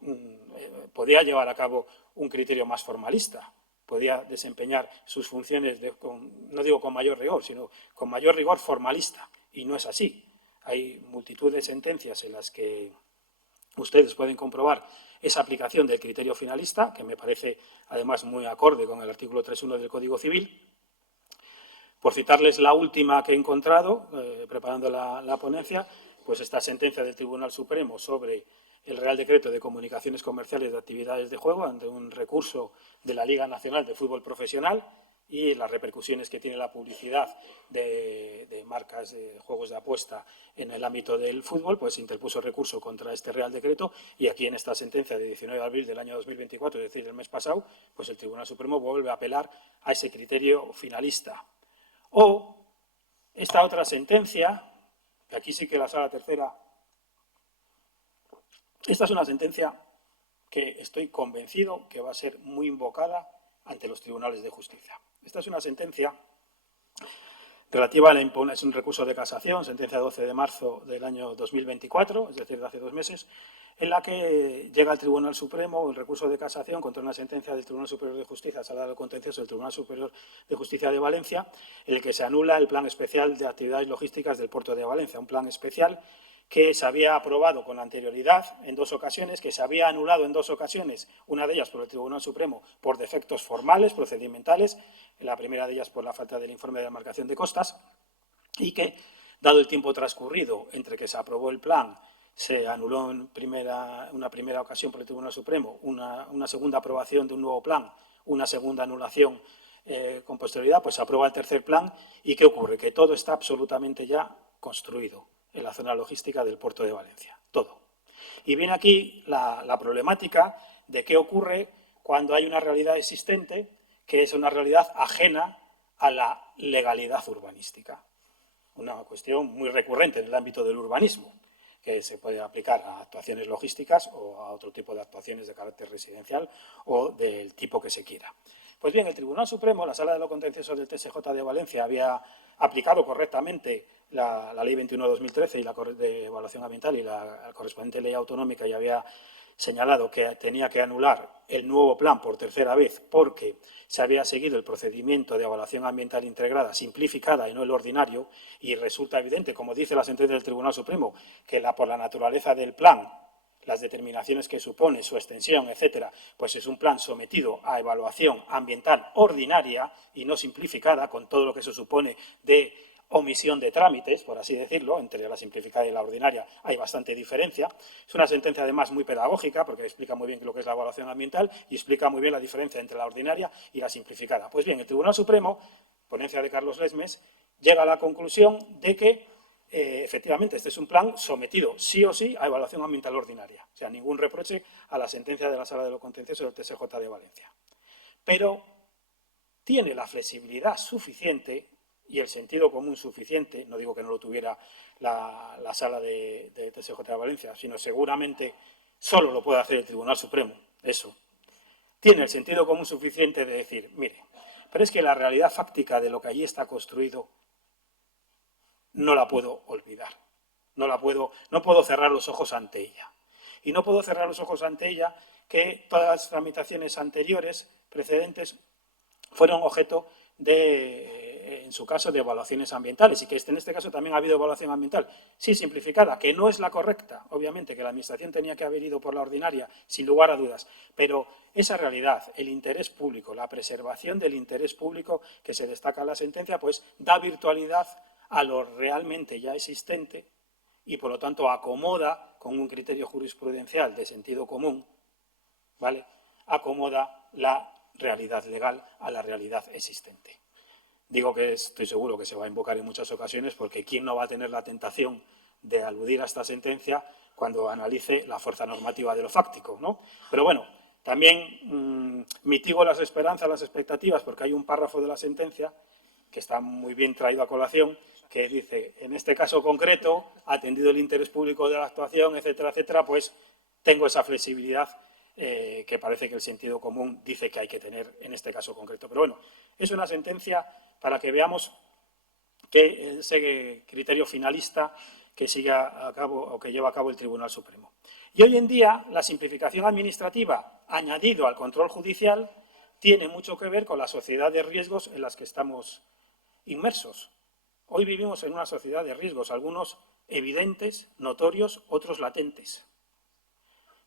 podía llevar a cabo un criterio más formalista, podía desempeñar sus funciones, no digo con mayor rigor, sino con mayor rigor formalista, y no es así. Hay multitud de sentencias en las que ustedes pueden comprobar esa aplicación del criterio finalista, que me parece además muy acorde con el artículo 3.1 del Código Civil. Por citarles la última que he encontrado, preparando la ponencia, pues esta sentencia del Tribunal Supremo sobre el Real Decreto de Comunicaciones Comerciales de Actividades de Juego ante un recurso de la Liga Nacional de Fútbol Profesional y las repercusiones que tiene la publicidad de marcas de juegos de apuesta en el ámbito del fútbol, pues interpuso recurso contra este Real Decreto y aquí en esta sentencia de 19 de abril del año 2024, es decir, el mes pasado, pues el Tribunal Supremo vuelve a apelar a ese criterio finalista. O esta otra sentencia, que aquí sí que la Sala Tercera. Esta es una sentencia que estoy convencido que va a ser muy invocada ante los tribunales de justicia. Esta es una sentencia relativa a es un recurso de casación, sentencia 12 de marzo del año 2024, es decir, de hace 2 meses, en la que llega al Tribunal Supremo el recurso de casación contra una sentencia del Tribunal Superior de Justicia, Sala de lo Contencioso del Tribunal Superior de Justicia de Valencia, en el que se anula el Plan Especial de Actividades Logísticas del Puerto de Valencia, un plan especial que se había aprobado con anterioridad en 2 ocasiones, que se había anulado en 2 ocasiones, una de ellas por el Tribunal Supremo por defectos formales, procedimentales, la primera de ellas por la falta del informe de demarcación de costas, y que, dado el tiempo transcurrido entre que se aprobó el plan, se anuló en una primera ocasión por el Tribunal Supremo, una segunda aprobación de un nuevo plan, una segunda anulación con posterioridad, pues se aprueba el tercer plan. ¿Y qué ocurre? Que todo está absolutamente ya construido en la zona logística del puerto de Valencia, todo. Y viene aquí la problemática de qué ocurre cuando hay una realidad existente que es una realidad ajena a la legalidad urbanística. Una cuestión muy recurrente en el ámbito del urbanismo, que se puede aplicar a actuaciones logísticas o a otro tipo de actuaciones de carácter residencial o del tipo que se quiera. Pues bien, el Tribunal Supremo, la Sala de lo Contencioso del TSJ de Valencia, había aplicado correctamente la Ley 21/2013 y la de evaluación ambiental y la correspondiente ley autonómica, y había señalado que tenía que anular el nuevo plan por tercera vez porque se había seguido el procedimiento de evaluación ambiental integrada simplificada y no el ordinario, y resulta evidente, como dice la sentencia del Tribunal Supremo, que por la naturaleza del plan, las determinaciones que supone, su extensión, etcétera, pues es un plan sometido a evaluación ambiental ordinaria y no simplificada, con todo lo que eso supone de omisión de trámites, por así decirlo. Entre la simplificada y la ordinaria hay bastante diferencia. Es una sentencia, además, muy pedagógica, porque explica muy bien lo que es la evaluación ambiental y explica muy bien la diferencia entre la ordinaria y la simplificada. Pues bien, el Tribunal Supremo, ponencia de Carlos Lesmes, llega a la conclusión de que efectivamente este es un plan sometido sí o sí a evaluación ambiental ordinaria. O sea, ningún reproche a la sentencia de la Sala de lo Contencioso del TSJ de Valencia. Pero tiene la flexibilidad suficiente y el sentido común suficiente, no digo que no lo tuviera la Sala de TSJ de Valencia, sino seguramente solo lo puede hacer el Tribunal Supremo, eso. Tiene el sentido común suficiente de decir, mire, pero es que la realidad fáctica de lo que allí está construido no la puedo olvidar, no puedo cerrar los ojos ante ella. Y no puedo cerrar los ojos ante ella que todas las tramitaciones anteriores, precedentes, fueron objeto de, en su caso, de evaluaciones ambientales, y que en este caso también ha habido evaluación ambiental, sí simplificada, que no es la correcta, obviamente, que la Administración tenía que haber ido por la ordinaria, sin lugar a dudas, pero esa realidad, el interés público, la preservación del interés público que se destaca en la sentencia, pues da virtualidad a lo realmente ya existente y, por lo tanto, acomoda, con un criterio jurisprudencial de sentido común, ¿vale?, acomoda la realidad legal a la realidad existente. Digo que estoy seguro que se va a invocar en muchas ocasiones, porque ¿quién no va a tener la tentación de aludir a esta sentencia cuando analice la fuerza normativa de lo fáctico, ¿no? Pero bueno, también mitigo las esperanzas, las expectativas, porque hay un párrafo de la sentencia que está muy bien traído a colación, que dice, en este caso concreto, atendido el interés público de la actuación, etcétera, etcétera, pues tengo esa flexibilidad que parece que el sentido común dice que hay que tener en este caso concreto. Pero bueno, es una sentencia para que veamos que ese criterio finalista que sigue a cabo o que lleva a cabo el Tribunal Supremo. Y hoy en día la simplificación administrativa añadido al control judicial tiene mucho que ver con la sociedad de riesgos en las que estamos inmersos. Hoy vivimos en una sociedad de riesgos, algunos evidentes, notorios, otros latentes.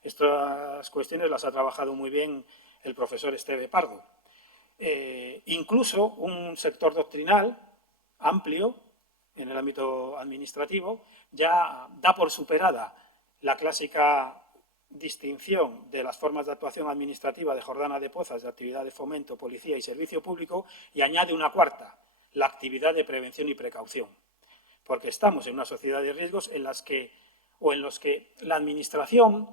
Estas cuestiones las ha trabajado muy bien el profesor Esteve Pardo. Incluso un sector doctrinal amplio en el ámbito administrativo ya da por superada la clásica distinción de las formas de actuación administrativa de Jordana de Pozas, de actividad de fomento, policía y servicio público, y añade una cuarta, la actividad de prevención y precaución. Porque estamos en una sociedad de riesgos en los que la administración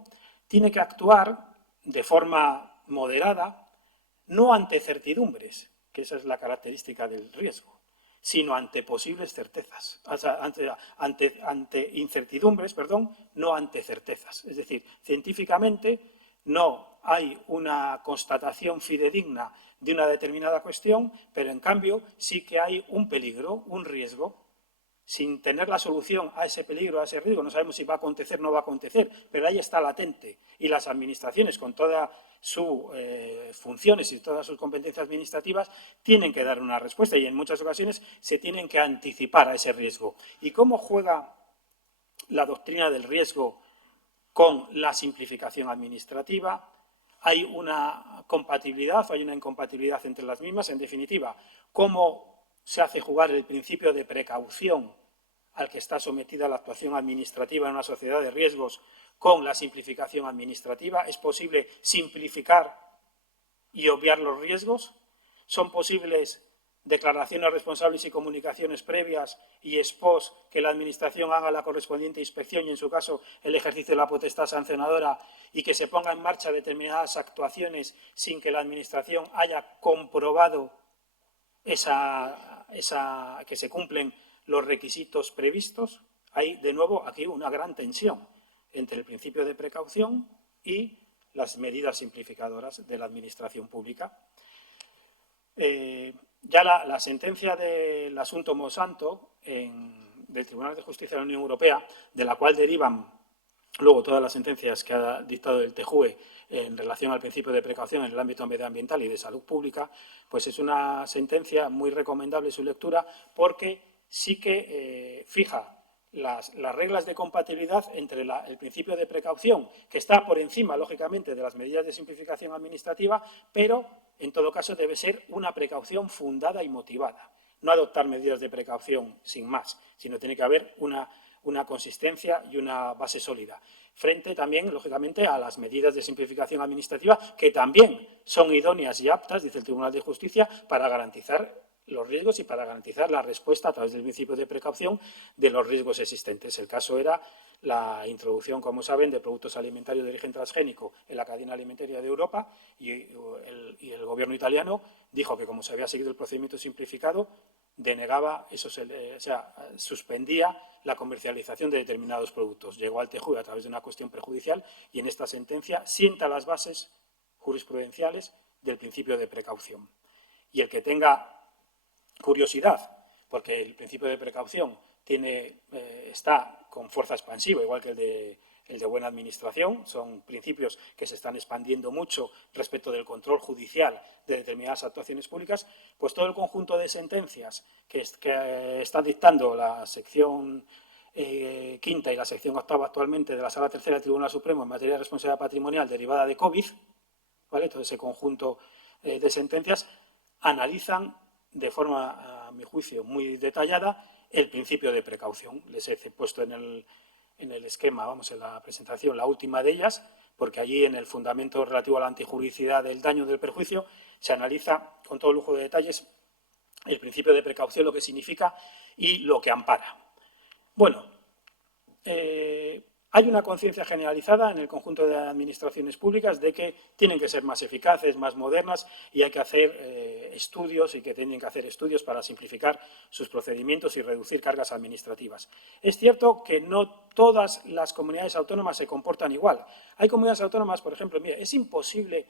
tiene que actuar de forma moderada, no ante certidumbres, que esa es la característica del riesgo, sino ante posibles certezas, o sea, ante incertidumbres, perdón, no ante certezas. Es decir, científicamente no hay una constatación fidedigna de una determinada cuestión, pero en cambio sí que hay un peligro, un riesgo, sin tener la solución a ese peligro, a ese riesgo. No sabemos si va a acontecer o no va a acontecer, pero ahí está latente. Y las administraciones, con todas sus funciones y todas sus competencias administrativas, tienen que dar una respuesta y en muchas ocasiones se tienen que anticipar a ese riesgo. ¿Y cómo juega la doctrina del riesgo con la simplificación administrativa? ¿Hay una compatibilidad o hay una incompatibilidad entre las mismas? En definitiva, ¿cómo se hace jugar el principio de precaución al que está sometida la actuación administrativa en una sociedad de riesgos con la simplificación administrativa? ¿Es posible simplificar y obviar los riesgos? ¿Son posibles declaraciones responsables y comunicaciones previas y ex post que la Administración haga la correspondiente inspección y, en su caso, el ejercicio de la potestad sancionadora y que se ponga en marcha determinadas actuaciones sin que la Administración haya comprobado que se cumplen los requisitos previstos? Hay, de nuevo, aquí una gran tensión entre el principio de precaución y las medidas simplificadoras de la Administración pública. Ya la sentencia del asunto Monsanto del Tribunal de Justicia de la Unión Europea, de la cual derivan luego todas las sentencias que ha dictado el TJUE en relación al principio de precaución en el ámbito medioambiental y de salud pública, pues es una sentencia muy recomendable su lectura porque sí que fija las reglas de compatibilidad entre el principio de precaución, que está por encima, lógicamente, de las medidas de simplificación administrativa, pero, en todo caso, debe ser una precaución fundada y motivada. No adoptar medidas de precaución sin más, sino tiene que haber una consistencia y una base sólida. Frente también, lógicamente, a las medidas de simplificación administrativa, que también son idóneas y aptas, dice el Tribunal de Justicia, para garantizar los riesgos y para garantizar la respuesta a través del principio de precaución de los riesgos existentes. El caso era la introducción, como saben, de productos alimentarios de origen transgénico en la cadena alimentaria de Europa y el gobierno italiano dijo que, como se había seguido el procedimiento simplificado, denegaba, suspendía la comercialización de determinados productos. Llegó al TJUE a través de una cuestión prejudicial y en esta sentencia sienta las bases jurisprudenciales del principio de precaución. Y el que tenga curiosidad, porque el principio de precaución está con fuerza expansiva, igual que el de buena administración. Son principios que se están expandiendo mucho respecto del control judicial de determinadas actuaciones públicas, pues todo el conjunto de sentencias que está dictando la sección quinta y la sección octava actualmente de la Sala Tercera del Tribunal Supremo en materia de responsabilidad patrimonial derivada de COVID, ¿vale? Todo ese conjunto de sentencias analizan de forma, a mi juicio, muy detallada el principio de precaución. Les he puesto en el esquema, en la presentación, la última de ellas, porque allí en el fundamento relativo a la antijuridicidad del daño del perjuicio se analiza con todo lujo de detalles el principio de precaución, lo que significa y lo que ampara. Bueno, hay una conciencia generalizada en el conjunto de administraciones públicas de que tienen que ser más eficaces, más modernas y hay que hacer estudios y que tienen que hacer estudios para simplificar sus procedimientos y reducir cargas administrativas. Es cierto que no todas las comunidades autónomas se comportan igual. Hay comunidades autónomas, por ejemplo, mira, es imposible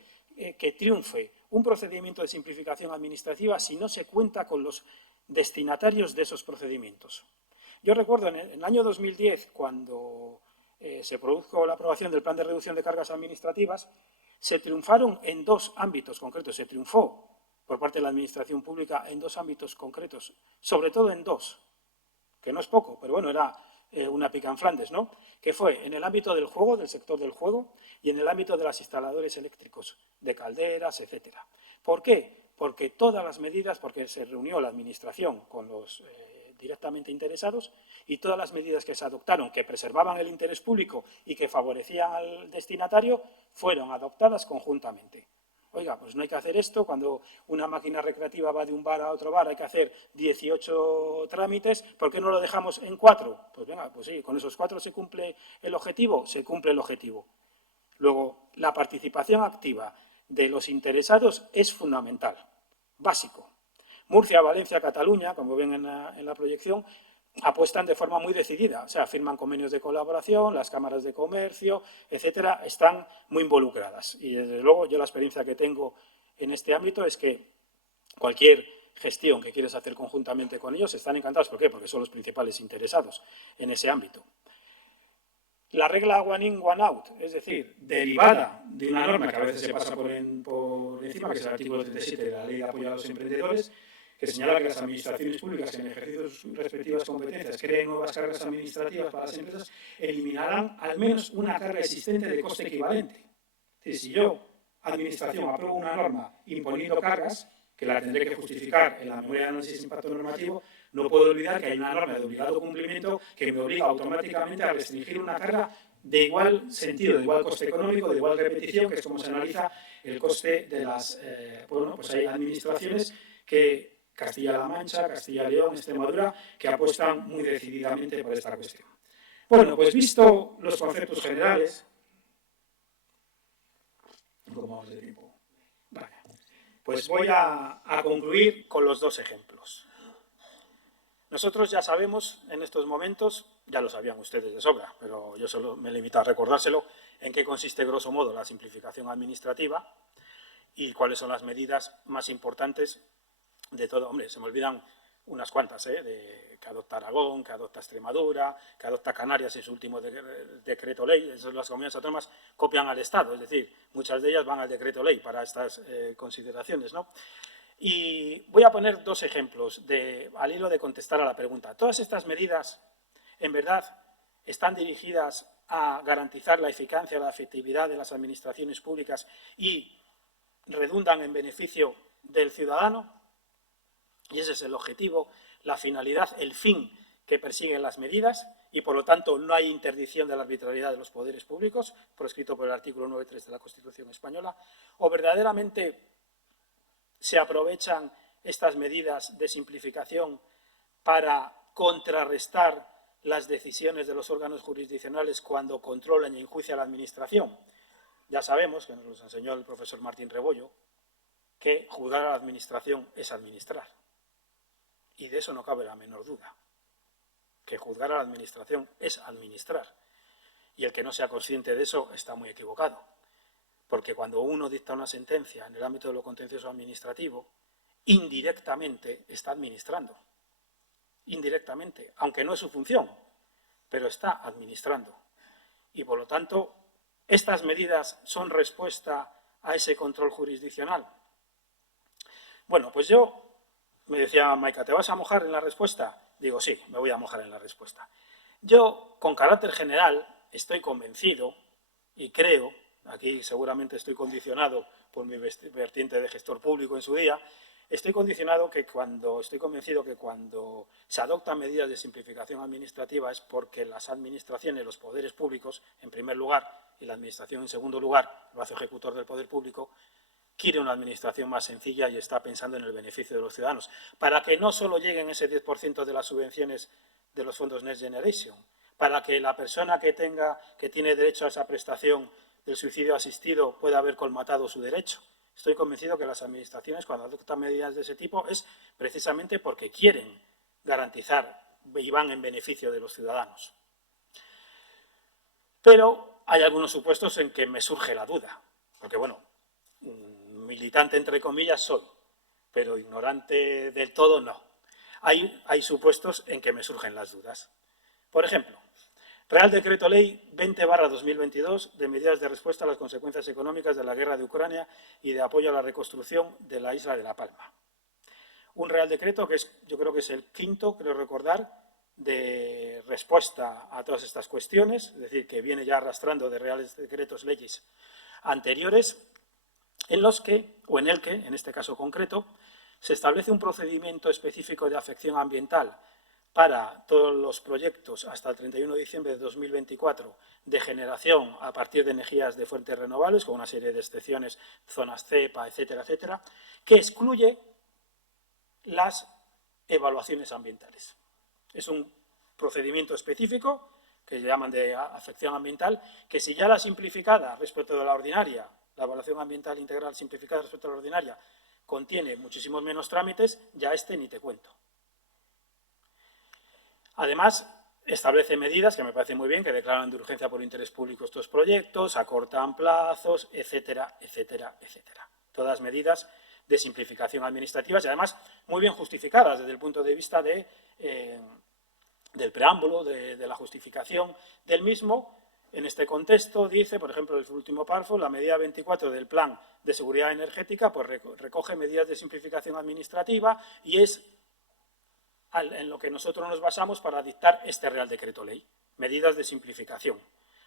que triunfe un procedimiento de simplificación administrativa si no se cuenta con los destinatarios de esos procedimientos. Yo recuerdo en el año 2010, cuando se produjo la aprobación del Plan de Reducción de Cargas Administrativas, se triunfaron en dos ámbitos concretos. Se triunfó por parte de la Administración Pública en dos ámbitos concretos, sobre todo en dos, que no es poco, pero bueno, era una pica en Flandes, ¿no? Que fue en el ámbito del juego, del sector del juego, y en el ámbito de los instaladores eléctricos, de calderas, etcétera. ¿Por qué? Porque todas las medidas, porque se reunió la Administración con los directamente interesados y todas las medidas que se adoptaron que preservaban el interés público y que favorecían al destinatario fueron adoptadas conjuntamente. Oiga, pues no hay que hacer esto, cuando una máquina recreativa va de un bar a otro bar hay que hacer 18 trámites, ¿por qué no lo dejamos en 4? Pues venga, pues sí, con esos 4 se cumple el objetivo, se cumple el objetivo. Luego, la participación activa de los interesados es fundamental, básico. Murcia, Valencia, Cataluña, como ven en la proyección, apuestan de forma muy decidida, o sea, firman convenios de colaboración, las cámaras de comercio, etcétera, están muy involucradas. Y desde luego yo la experiencia que tengo en este ámbito es que cualquier gestión que quieres hacer conjuntamente con ellos están encantados. ¿Por qué? Porque son los principales interesados en ese ámbito. La regla one in, one out, es decir, derivada de una norma que a veces se pasa por encima, que es el artículo 37 de la Ley de Apoyo a los Emprendedores, que señala que las administraciones públicas, en ejercicio de sus respectivas competencias, creen nuevas cargas administrativas para las empresas, eliminarán al menos una carga existente de coste equivalente. Es decir, si yo, administración, apruebo una norma imponiendo cargas, que la tendré que justificar en la memoria de análisis de impacto normativo, no puedo olvidar que hay una norma de obligado cumplimiento que me obliga automáticamente a restringir una carga de igual sentido, de igual coste económico, de igual repetición, que es como se analiza el coste de las... bueno, pues hay administraciones que Castilla-La Mancha, Castilla-León, Extremadura, que apuestan muy decididamente por esta cuestión. Bueno, pues visto los conceptos generales, ¿cómo vamos de tiempo? Vale. Pues voy a concluir con los dos ejemplos. Nosotros ya sabemos en estos momentos, ya lo sabían ustedes de sobra, pero yo solo me limito a recordárselo, en qué consiste grosso modo la simplificación administrativa y cuáles son las medidas más importantes de todo. Hombre, se me olvidan unas cuantas, que adopta Aragón, que adopta Extremadura, que adopta Canarias en su último decreto ley. Esas las comunidades autónomas copian al Estado, es decir, muchas de ellas van al decreto ley para estas consideraciones, ¿no? Y voy a poner dos ejemplos al hilo de contestar a la pregunta. Todas estas medidas, en verdad, están dirigidas a garantizar la eficacia, la efectividad de las administraciones públicas y redundan en beneficio del ciudadano. Y ese es el objetivo, la finalidad, el fin que persiguen las medidas y, por lo tanto, no hay interdicción de la arbitrariedad de los poderes públicos, proscrito por el artículo 9.3 de la Constitución española, o verdaderamente se aprovechan estas medidas de simplificación para contrarrestar las decisiones de los órganos jurisdiccionales cuando controlan y enjuician la administración. Ya sabemos, que nos lo enseñó el profesor Martín Rebollo, que juzgar a la administración es administrar. Y de eso no cabe la menor duda, que juzgar a la administración es administrar. Y el que no sea consciente de eso está muy equivocado. Porque cuando uno dicta una sentencia en el ámbito de lo contencioso administrativo, indirectamente está administrando. Indirectamente, aunque no es su función, pero está administrando. Y por lo tanto, estas medidas son respuesta a ese control jurisdiccional. Bueno, pues me decía Maika, ¿te vas a mojar en la respuesta? Digo, sí, me voy a mojar en la respuesta. Yo, con carácter general, estoy convencido y creo, aquí seguramente estoy condicionado por mi vertiente de gestor público en su día, estoy convencido que cuando se adoptan medidas de simplificación administrativa es porque las administraciones, los poderes públicos, en primer lugar, y la administración en segundo lugar, el brazo ejecutor del poder público, quiere una administración más sencilla y está pensando en el beneficio de los ciudadanos, para que no solo lleguen ese 10% de las subvenciones de los fondos Next Generation, para que la persona que tiene derecho a esa prestación del suicidio asistido pueda haber colmatado su derecho. Estoy convencido que las administraciones, cuando adoptan medidas de ese tipo, es precisamente porque quieren garantizar y van en beneficio de los ciudadanos. Pero hay algunos supuestos en que me surge la duda, porque, bueno, militante entre comillas soy, pero ignorante del todo no. Hay supuestos en que me surgen las dudas. Por ejemplo, Real Decreto Ley 20/2022 de medidas de respuesta a las consecuencias económicas de la guerra de Ucrania y de apoyo a la reconstrucción de la isla de La Palma. Un Real Decreto que yo creo que es el quinto, creo recordar, de respuesta a todas estas cuestiones, es decir, que viene ya arrastrando de Reales Decretos Leyes anteriores, en el que, en este caso concreto, se establece un procedimiento específico de afección ambiental para todos los proyectos hasta el 31 de diciembre de 2024 de generación a partir de energías de fuentes renovables, con una serie de excepciones, zonas CEPA, etcétera, etcétera, que excluye las evaluaciones ambientales. Es un procedimiento específico que se llaman de afección ambiental, que si ya la simplificada respecto de la ordinaria, la evaluación ambiental integral simplificada respecto a la ordinaria, contiene muchísimos menos trámites, ya ni te cuento. Además, establece medidas que me parece muy bien, que declaran de urgencia por interés público estos proyectos, acortan plazos, etcétera, etcétera, etcétera. Todas medidas de simplificación administrativas y además muy bien justificadas desde el punto de vista del preámbulo, de la justificación del mismo. En este contexto dice, por ejemplo, el último párrafo, la medida 24 del Plan de Seguridad Energética pues recoge medidas de simplificación administrativa y es en lo que nosotros nos basamos para dictar este Real Decreto Ley, medidas de simplificación.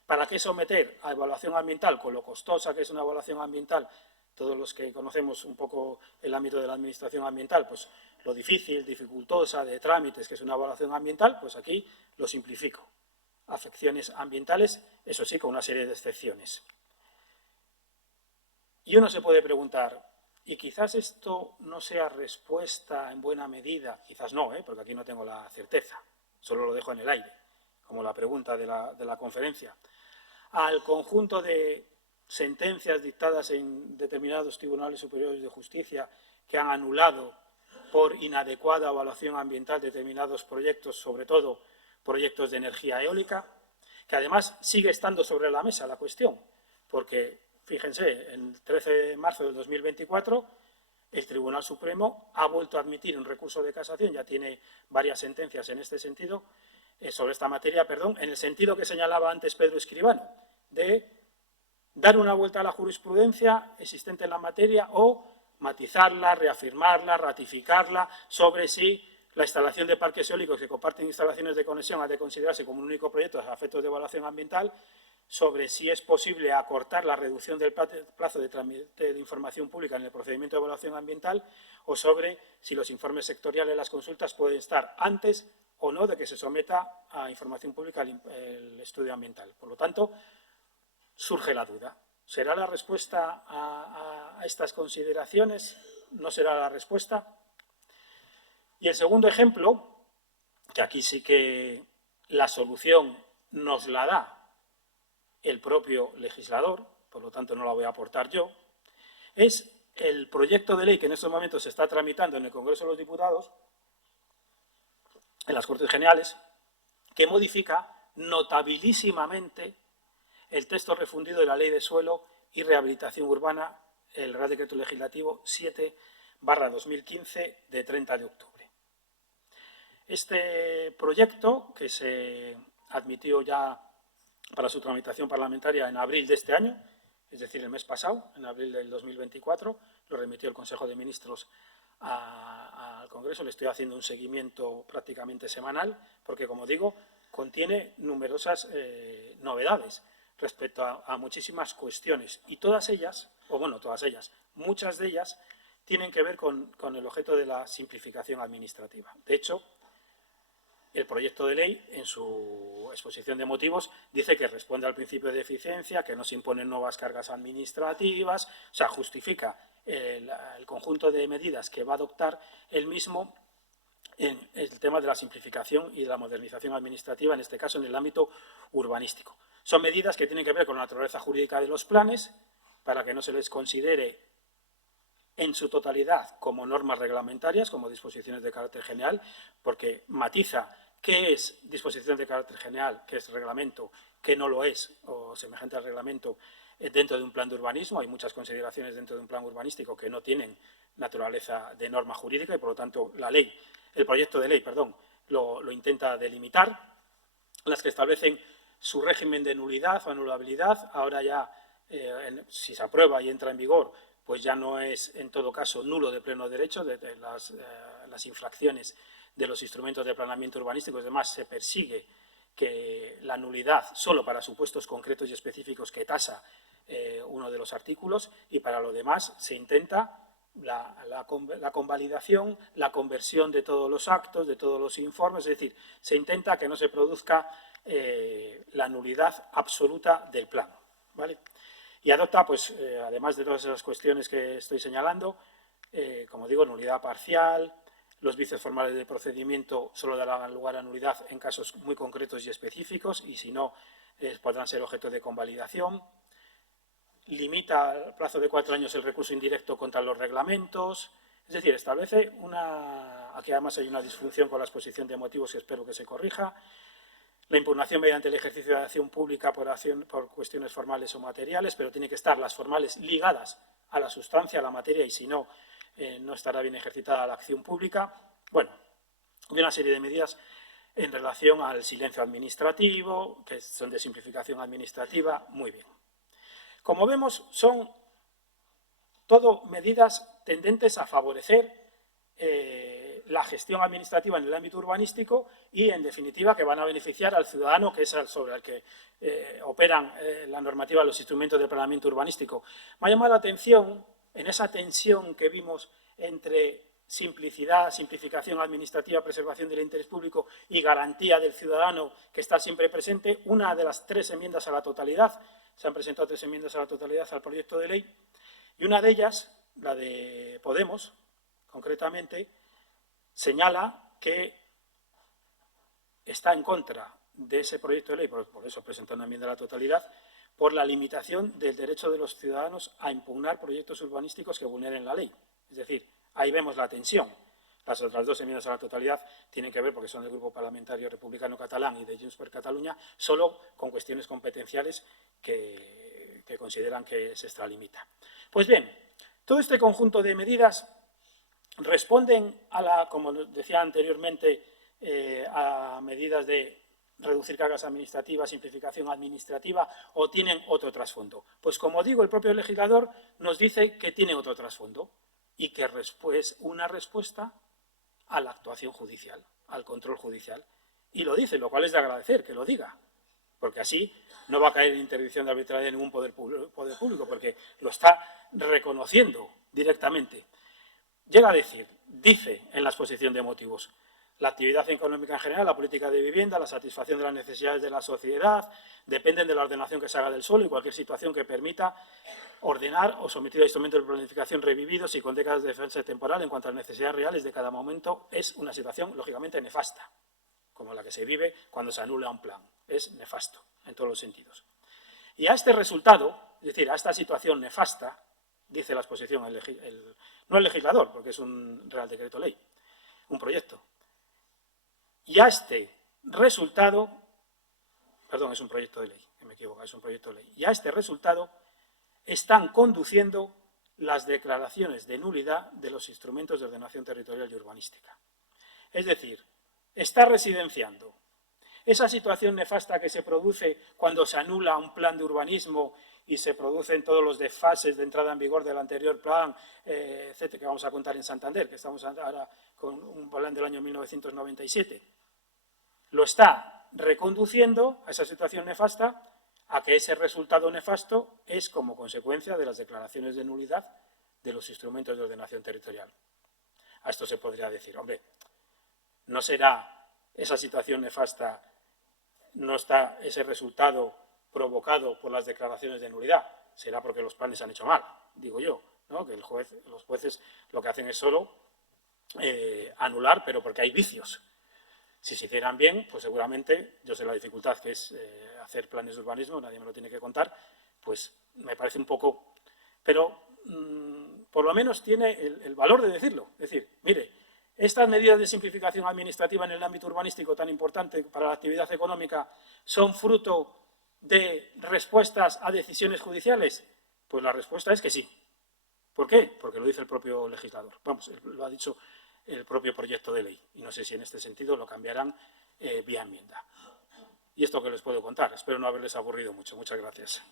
¿Para qué someter a evaluación ambiental, con lo costosa que es una evaluación ambiental? Todos los que conocemos un poco el ámbito de la administración ambiental, pues lo difícil, dificultosa de trámites que es una evaluación ambiental, pues aquí lo simplifico. Afecciones ambientales, eso sí, con una serie de excepciones. Y uno se puede preguntar, y quizás esto no sea respuesta en buena medida, quizás no, porque aquí no tengo la certeza, solo lo dejo en el aire, como la pregunta de la conferencia, al conjunto de sentencias dictadas en determinados tribunales superiores de justicia que han anulado por inadecuada evaluación ambiental determinados proyectos, sobre todo proyectos de energía eólica, que además sigue estando sobre la mesa la cuestión, porque fíjense, el 13 de marzo del 2024 el Tribunal Supremo ha vuelto a admitir un recurso de casación, ya tiene varias sentencias en este sentido, sobre esta materia, perdón, en el sentido que señalaba antes Pedro Escribano, de dar una vuelta a la jurisprudencia existente en la materia o matizarla, reafirmarla, ratificarla sobre si la instalación de parques eólicos que comparten instalaciones de conexión ha de considerarse como un único proyecto a efectos de evaluación ambiental, sobre si es posible acortar la reducción del plazo de trámite de información pública en el procedimiento de evaluación ambiental o sobre si los informes sectoriales de las consultas pueden estar antes o no de que se someta a información pública el estudio ambiental. Por lo tanto, surge la duda. ¿Será la respuesta a estas consideraciones? ¿No será la respuesta? Y el segundo ejemplo, que aquí sí que la solución nos la da el propio legislador, por lo tanto no la voy a aportar yo, es el proyecto de ley que en estos momentos se está tramitando en el Congreso de los Diputados, en las Cortes Generales, que modifica notabilísimamente el texto refundido de la Ley de Suelo y Rehabilitación Urbana, el Real Decreto Legislativo 7/2015 de 30 de octubre. Este proyecto, que se admitió ya para su tramitación parlamentaria en abril de este año, es decir, el mes pasado, en abril del 2024, lo remitió el Consejo de Ministros al Congreso. Le estoy haciendo un seguimiento prácticamente semanal, porque, como digo, contiene numerosas novedades respecto a muchísimas cuestiones. Y todas ellas, o bueno, todas ellas, muchas de ellas, tienen que ver con el objeto de la simplificación administrativa. De hecho, el proyecto de ley, en su exposición de motivos, dice que responde al principio de eficiencia, que no se imponen nuevas cargas administrativas, o sea, justifica el conjunto de medidas que va a adoptar el mismo en el tema de la simplificación y de la modernización administrativa, en este caso en el ámbito urbanístico. Son medidas que tienen que ver con la naturaleza jurídica de los planes, para que no se les considere en su totalidad como normas reglamentarias, como disposiciones de carácter general, porque matiza qué es disposición de carácter general, qué es reglamento, qué no lo es, o semejante al reglamento dentro de un plan de urbanismo. Hay muchas consideraciones dentro de un plan urbanístico que no tienen naturaleza de norma jurídica y, por lo tanto, el proyecto de ley, lo intenta delimitar. Las que establecen su régimen de nulidad o anulabilidad, ahora ya, si se aprueba y entra en vigor, pues ya no es, en todo caso, nulo de pleno derecho. De las infracciones de los instrumentos de planeamiento urbanístico, además se persigue que la nulidad solo para supuestos concretos y específicos que tasa uno de los artículos, y para lo demás se intenta la convalidación, la conversión de todos los actos, de todos los informes, es decir, se intenta que no se produzca la nulidad absoluta del plan, ¿vale? Y adopta, pues, además de todas esas cuestiones que estoy señalando, como digo, nulidad parcial, los vicios formales de procedimiento solo darán lugar a nulidad en casos muy concretos y específicos, y si no, podrán ser objeto de convalidación. Limita al plazo de 4 años el recurso indirecto contra los reglamentos, Es decir, establece aquí además hay una disfunción con la exposición de motivos que espero que se corrija, la impugnación mediante el ejercicio de acción pública por cuestiones formales o materiales, pero tiene que estar las formales ligadas a la sustancia, a la materia, y si no, no estará bien ejercitada la acción pública. Bueno, hay una serie de medidas en relación al silencio administrativo, que son de simplificación administrativa, muy bien. Como vemos, son todo medidas tendentes a favorecer la gestión administrativa en el ámbito urbanístico y, en definitiva, que van a beneficiar al ciudadano, que es sobre el que operan la normativa, los instrumentos del planeamiento urbanístico. Me ha llamado la atención, en esa tensión que vimos entre simplicidad, simplificación administrativa, preservación del interés público y garantía del ciudadano, que está siempre presente, una de las 3 enmiendas a la totalidad, se han presentado 3 enmiendas a la totalidad al proyecto de ley, y una de ellas, la de Podemos, concretamente, señala que está en contra de ese proyecto de ley, por eso presenta una enmienda a la totalidad, por la limitación del derecho de los ciudadanos a impugnar proyectos urbanísticos que vulneren la ley. Es decir, ahí vemos la tensión. Las otras 2 enmiendas a la totalidad tienen que ver, porque son del Grupo Parlamentario Republicano Catalán y de Junts per Catalunya, solo con cuestiones competenciales que consideran que se extralimita. Pues bien, todo este conjunto de medidas responden como decía anteriormente, a medidas de reducir cargas administrativas, simplificación administrativa, o tienen otro trasfondo. Pues, como digo, el propio legislador nos dice que tiene otro trasfondo y que es una respuesta a la actuación judicial, al control judicial. Y lo dice, lo cual es de agradecer que lo diga, porque así no va a caer en intervención de arbitrariedad de ningún poder público, porque lo está reconociendo directamente. Llega a decir, dice en la exposición de motivos, la actividad económica en general, la política de vivienda, la satisfacción de las necesidades de la sociedad, dependen de la ordenación que se haga del suelo y cualquier situación que permita ordenar o someter a instrumentos de planificación revividos y con décadas de defensa temporal en cuanto a las necesidades reales de cada momento, es una situación lógicamente nefasta, como la que se vive cuando se anula un plan. Es nefasto en todos los sentidos. Y a este resultado, es decir, a esta situación nefasta, dice la exposición, no el legislador, porque es un Real Decreto Ley, un proyecto. Y a este resultado, perdón, es un proyecto de ley, me equivoco, es un proyecto de ley. Y a este resultado están conduciendo las declaraciones de nulidad de los instrumentos de ordenación territorial y urbanística. Es decir, está residenciando esa situación nefasta que se produce cuando se anula un plan de urbanismo y se producen todos los desfases de entrada en vigor del anterior plan, etcétera, que vamos a contar en Santander, que estamos ahora con un plan del año 1997. Lo está reconduciendo a esa situación nefasta, a que ese resultado nefasto es como consecuencia de las declaraciones de nulidad de los instrumentos de ordenación territorial. A esto se podría decir, hombre, ¿no será esa situación nefasta, no está ese resultado provocado por las declaraciones de nulidad? Será porque los planes se han hecho mal, digo yo, ¿no? Que los jueces lo que hacen es solo anular, pero porque hay vicios. Si se hicieran bien, pues seguramente, yo sé la dificultad que es hacer planes de urbanismo, nadie me lo tiene que contar, pues me parece un poco, pero por lo menos tiene el valor de decirlo. Es decir, mire, estas medidas de simplificación administrativa en el ámbito urbanístico tan importante para la actividad económica son fruto de respuestas a decisiones judiciales. Pues la respuesta es que sí. ¿Por qué? Porque lo dice el propio legislador. Vamos, lo ha dicho el propio proyecto de ley. Y no sé si en este sentido lo cambiarán vía enmienda. Y esto que les puedo contar. Espero no haberles aburrido mucho. Muchas gracias.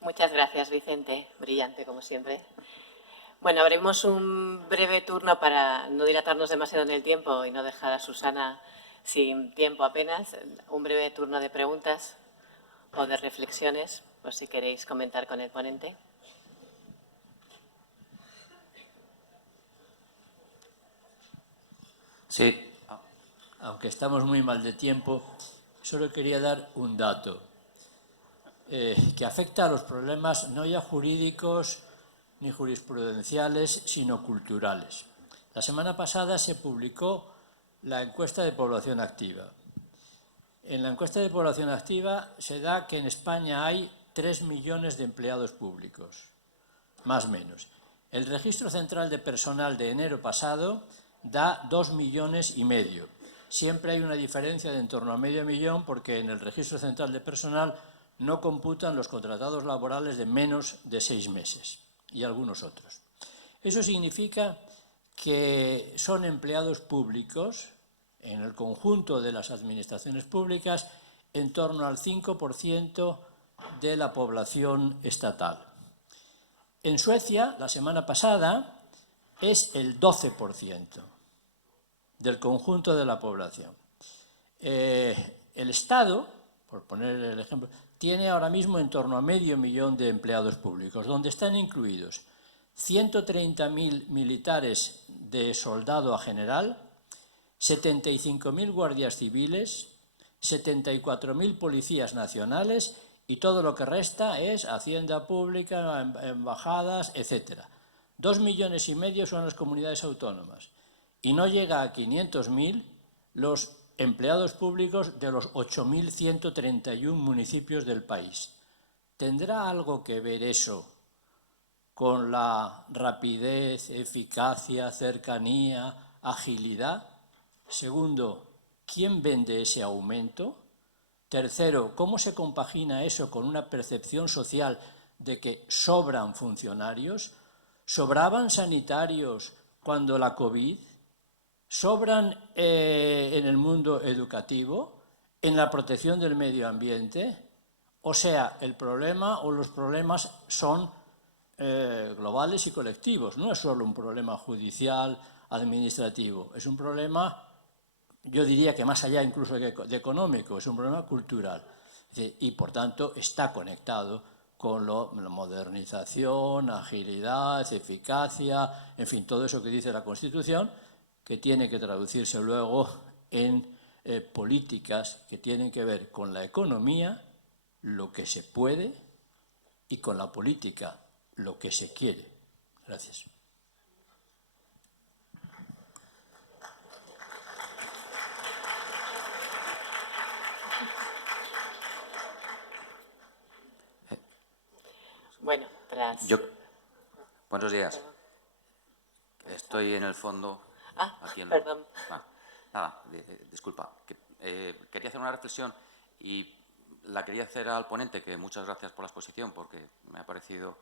Muchas gracias, Vicente. Brillante, como siempre. Bueno, haremos un breve turno para no dilatarnos demasiado en el tiempo y no dejar a Susana sin tiempo apenas. Un breve turno de preguntas o de reflexiones, por si queréis comentar con el ponente. Sí, aunque estamos muy mal de tiempo, solo quería dar un dato que afecta a los problemas no ya jurídicos ni jurisprudenciales, sino culturales. La semana pasada se publicó la encuesta de población activa En la encuesta de población activa se da que en España hay 3 millones de empleados públicos, más o menos. El Registro Central de Personal de enero pasado da 2,5 millones. Siempre hay una diferencia de en torno a medio millón porque en el Registro Central de Personal no computan los contratados laborales de menos de 6 meses y algunos otros. Eso significa que son empleados públicos en el conjunto de las administraciones públicas en torno al 5% de la población estatal. En Suecia, la semana pasada, es el 12% del conjunto de la población. El Estado, por poner el ejemplo, tiene ahora mismo en torno a medio millón de empleados públicos, donde están incluidos 130.000 militares de soldado a general, 75.000 guardias civiles, 74.000 policías nacionales y todo lo que resta es hacienda pública, embajadas, etc. 2,5 millones son las comunidades autónomas y no llega a 500.000 los empleados públicos de los 8.131 municipios del país. ¿Tendrá algo que ver eso con la rapidez, eficacia, cercanía, agilidad? Segundo, ¿quién vende ese aumento? Tercero, ¿cómo se compagina eso con una percepción social de que sobran funcionarios? ¿Sobraban sanitarios cuando la COVID? ¿Sobran en el mundo educativo? ¿En la protección del medio ambiente? O sea, el problema o los problemas son globales y colectivos. No es solo un problema judicial, administrativo. Es un problema, yo diría que más allá incluso de económico, es un problema cultural. Y por tanto está conectado con la modernización, agilidad, eficacia, en fin, todo eso que dice la Constitución, que tiene que traducirse luego en políticas que tienen que ver con la economía, lo que se puede, y con la política, lo que se quiere. Gracias. Bueno, tras... Buenos días. Estoy en el fondo. Aquí perdón. Nada, disculpa. Quería hacer una reflexión y la quería hacer al ponente, que muchas gracias por la exposición, porque me ha parecido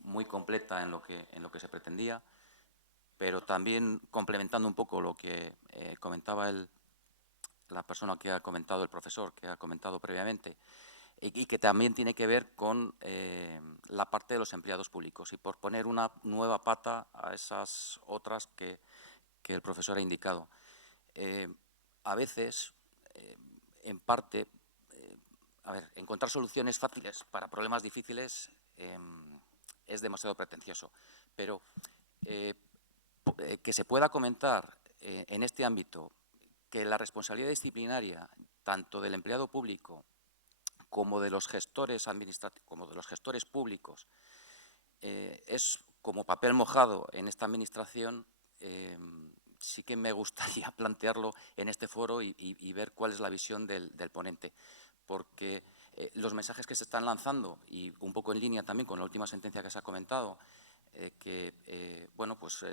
muy completa en lo que se pretendía, pero también complementando un poco lo que comentaba la persona que ha comentado, el profesor que ha comentado previamente, y que también tiene que ver con la parte de los empleados públicos, y por poner una nueva pata a esas otras que el profesor ha indicado. A veces, en parte, encontrar soluciones fáciles para problemas difíciles es demasiado pretencioso, pero que se pueda comentar en este ámbito que la responsabilidad disciplinaria tanto del empleado público como de los gestores administrativos, como de los gestores públicos, es como papel mojado en esta administración. Sí que me gustaría plantearlo en este foro y ver cuál es la visión del ponente, porque los mensajes que se están lanzando, y un poco en línea también con la última sentencia que se ha comentado,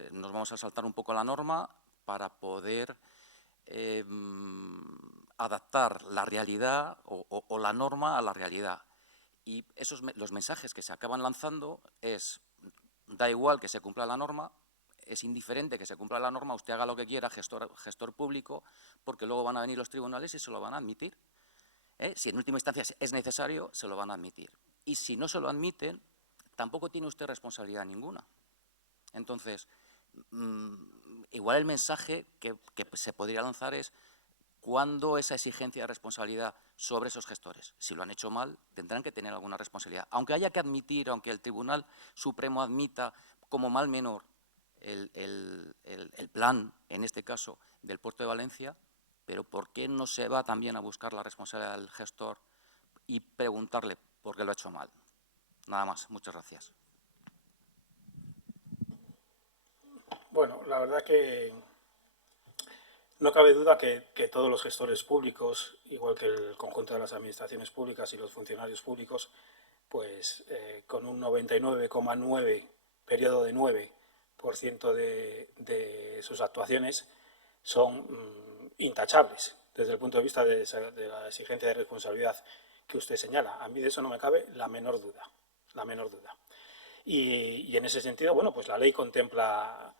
nos vamos a saltar un poco la norma para poder adaptar la realidad o la norma a la realidad. Y los mensajes que se acaban lanzando da igual que se cumpla la norma, es indiferente que se cumpla la norma, usted haga lo que quiera, gestor público, porque luego van a venir los tribunales y se lo van a admitir. Si en última instancia es necesario, se lo van a admitir. Y si no se lo admiten, tampoco tiene usted responsabilidad ninguna. Entonces, igual el mensaje que se podría lanzar es: ¿cuándo esa exigencia de responsabilidad sobre esos gestores? Si lo han hecho mal, tendrán que tener alguna responsabilidad. Aunque haya que admitir, aunque el Tribunal Supremo admita como mal menor el plan, en este caso, del Puerto de Valencia, pero ¿por qué no se va también a buscar la responsabilidad del gestor y preguntarle por qué lo ha hecho mal? Nada más. Muchas gracias. Bueno, la verdad que No cabe duda que todos los gestores públicos, igual que el conjunto de las administraciones públicas y los funcionarios públicos, pues con un 99,9, periodo de 9% de sus actuaciones son intachables desde el punto de vista de la exigencia de responsabilidad que usted señala. A mí de eso no me cabe la menor duda, la menor duda. Y en ese sentido, bueno, pues la ley contempla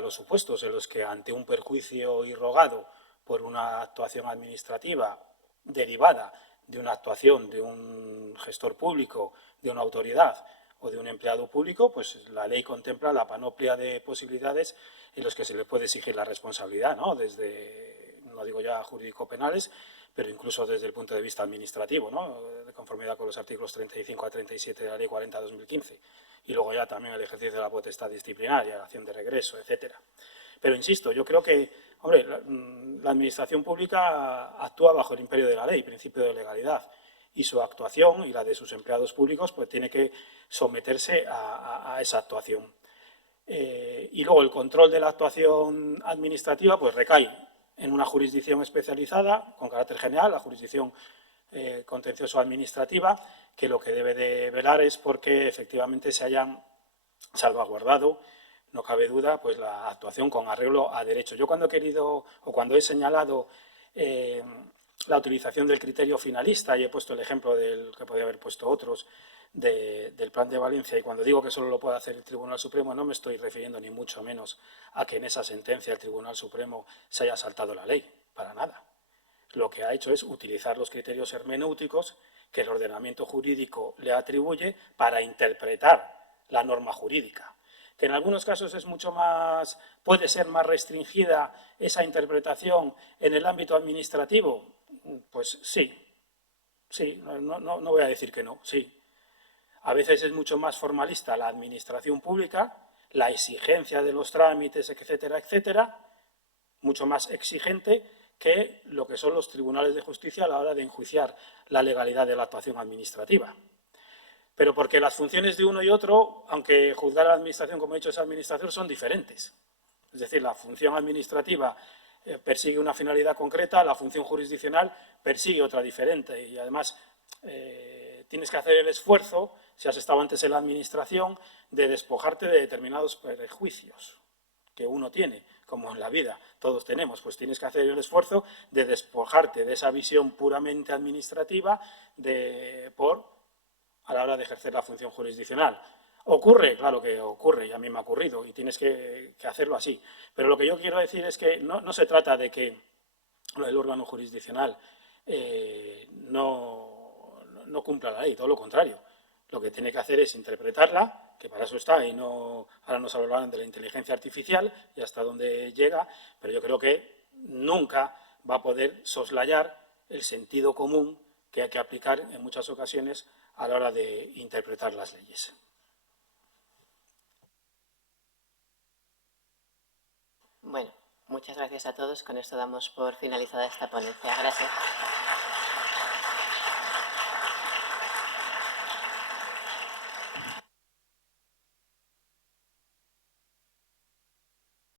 los supuestos en los que ante un perjuicio irrogado por una actuación administrativa derivada de una actuación de un gestor público, de una autoridad o de un empleado público, pues la ley contempla la panoplia de posibilidades en los que se le puede exigir la responsabilidad, ¿no? Desde, no digo ya jurídico-penales, pero incluso desde el punto de vista administrativo, ¿no? De conformidad con los artículos 35 a 37 de la Ley 40/2015, y luego ya también el ejercicio de la potestad disciplinaria, la acción de regreso, etcétera. Pero insisto, yo creo que, hombre, la administración pública actúa bajo el imperio de la ley, principio de legalidad, y su actuación y la de sus empleados públicos pues tiene que someterse a esa actuación. Y luego el control de la actuación administrativa pues recae en una jurisdicción especializada con carácter general, la jurisdicción contencioso-administrativa, que lo que debe de velar es porque efectivamente se hayan salvaguardado, no cabe duda, pues la actuación con arreglo a derecho. Yo cuando he querido o cuando he señalado la utilización del criterio finalista, y he puesto el ejemplo del que podía haber puesto otros, del Plan de Valencia, y cuando digo que solo lo puede hacer el Tribunal Supremo, no me estoy refiriendo ni mucho menos a que en esa sentencia el Tribunal Supremo se haya saltado la ley, para nada. Lo que ha hecho es utilizar los criterios hermenéuticos que el ordenamiento jurídico le atribuye para interpretar la norma jurídica. Que en algunos casos es mucho más, puede ser más restringida esa interpretación en el ámbito administrativo, pues sí, no voy a decir que no, sí. A veces es mucho más formalista la administración pública, la exigencia de los trámites, etcétera, etcétera, mucho más exigente que lo que son los tribunales de justicia a la hora de enjuiciar la legalidad de la actuación administrativa. Pero porque las funciones de uno y otro, aunque juzgar a la administración, como he dicho, es administración, son diferentes. Es decir, la función administrativa persigue una finalidad concreta, la función jurisdiccional persigue otra diferente. Y además tienes que hacer el esfuerzo, si has estado antes en la administración, de despojarte de determinados prejuicios que uno tiene, como en la vida todos tenemos, pues tienes que hacer el esfuerzo de despojarte de esa visión puramente administrativa a la hora de ejercer la función jurisdiccional. ¿Ocurre? Claro que ocurre, y a mí me ha ocurrido, y tienes que hacerlo así. Pero lo que yo quiero decir es que no se trata de que el órgano jurisdiccional no cumpla la ley, todo lo contrario. Lo que tiene que hacer es interpretarla, que para eso está, y no, ahora nos hablarán de la inteligencia artificial y hasta dónde llega, pero yo creo que nunca va a poder soslayar el sentido común que hay que aplicar en muchas ocasiones a la hora de interpretar las leyes. Bueno, muchas gracias a todos. Con esto damos por finalizada esta ponencia. Gracias.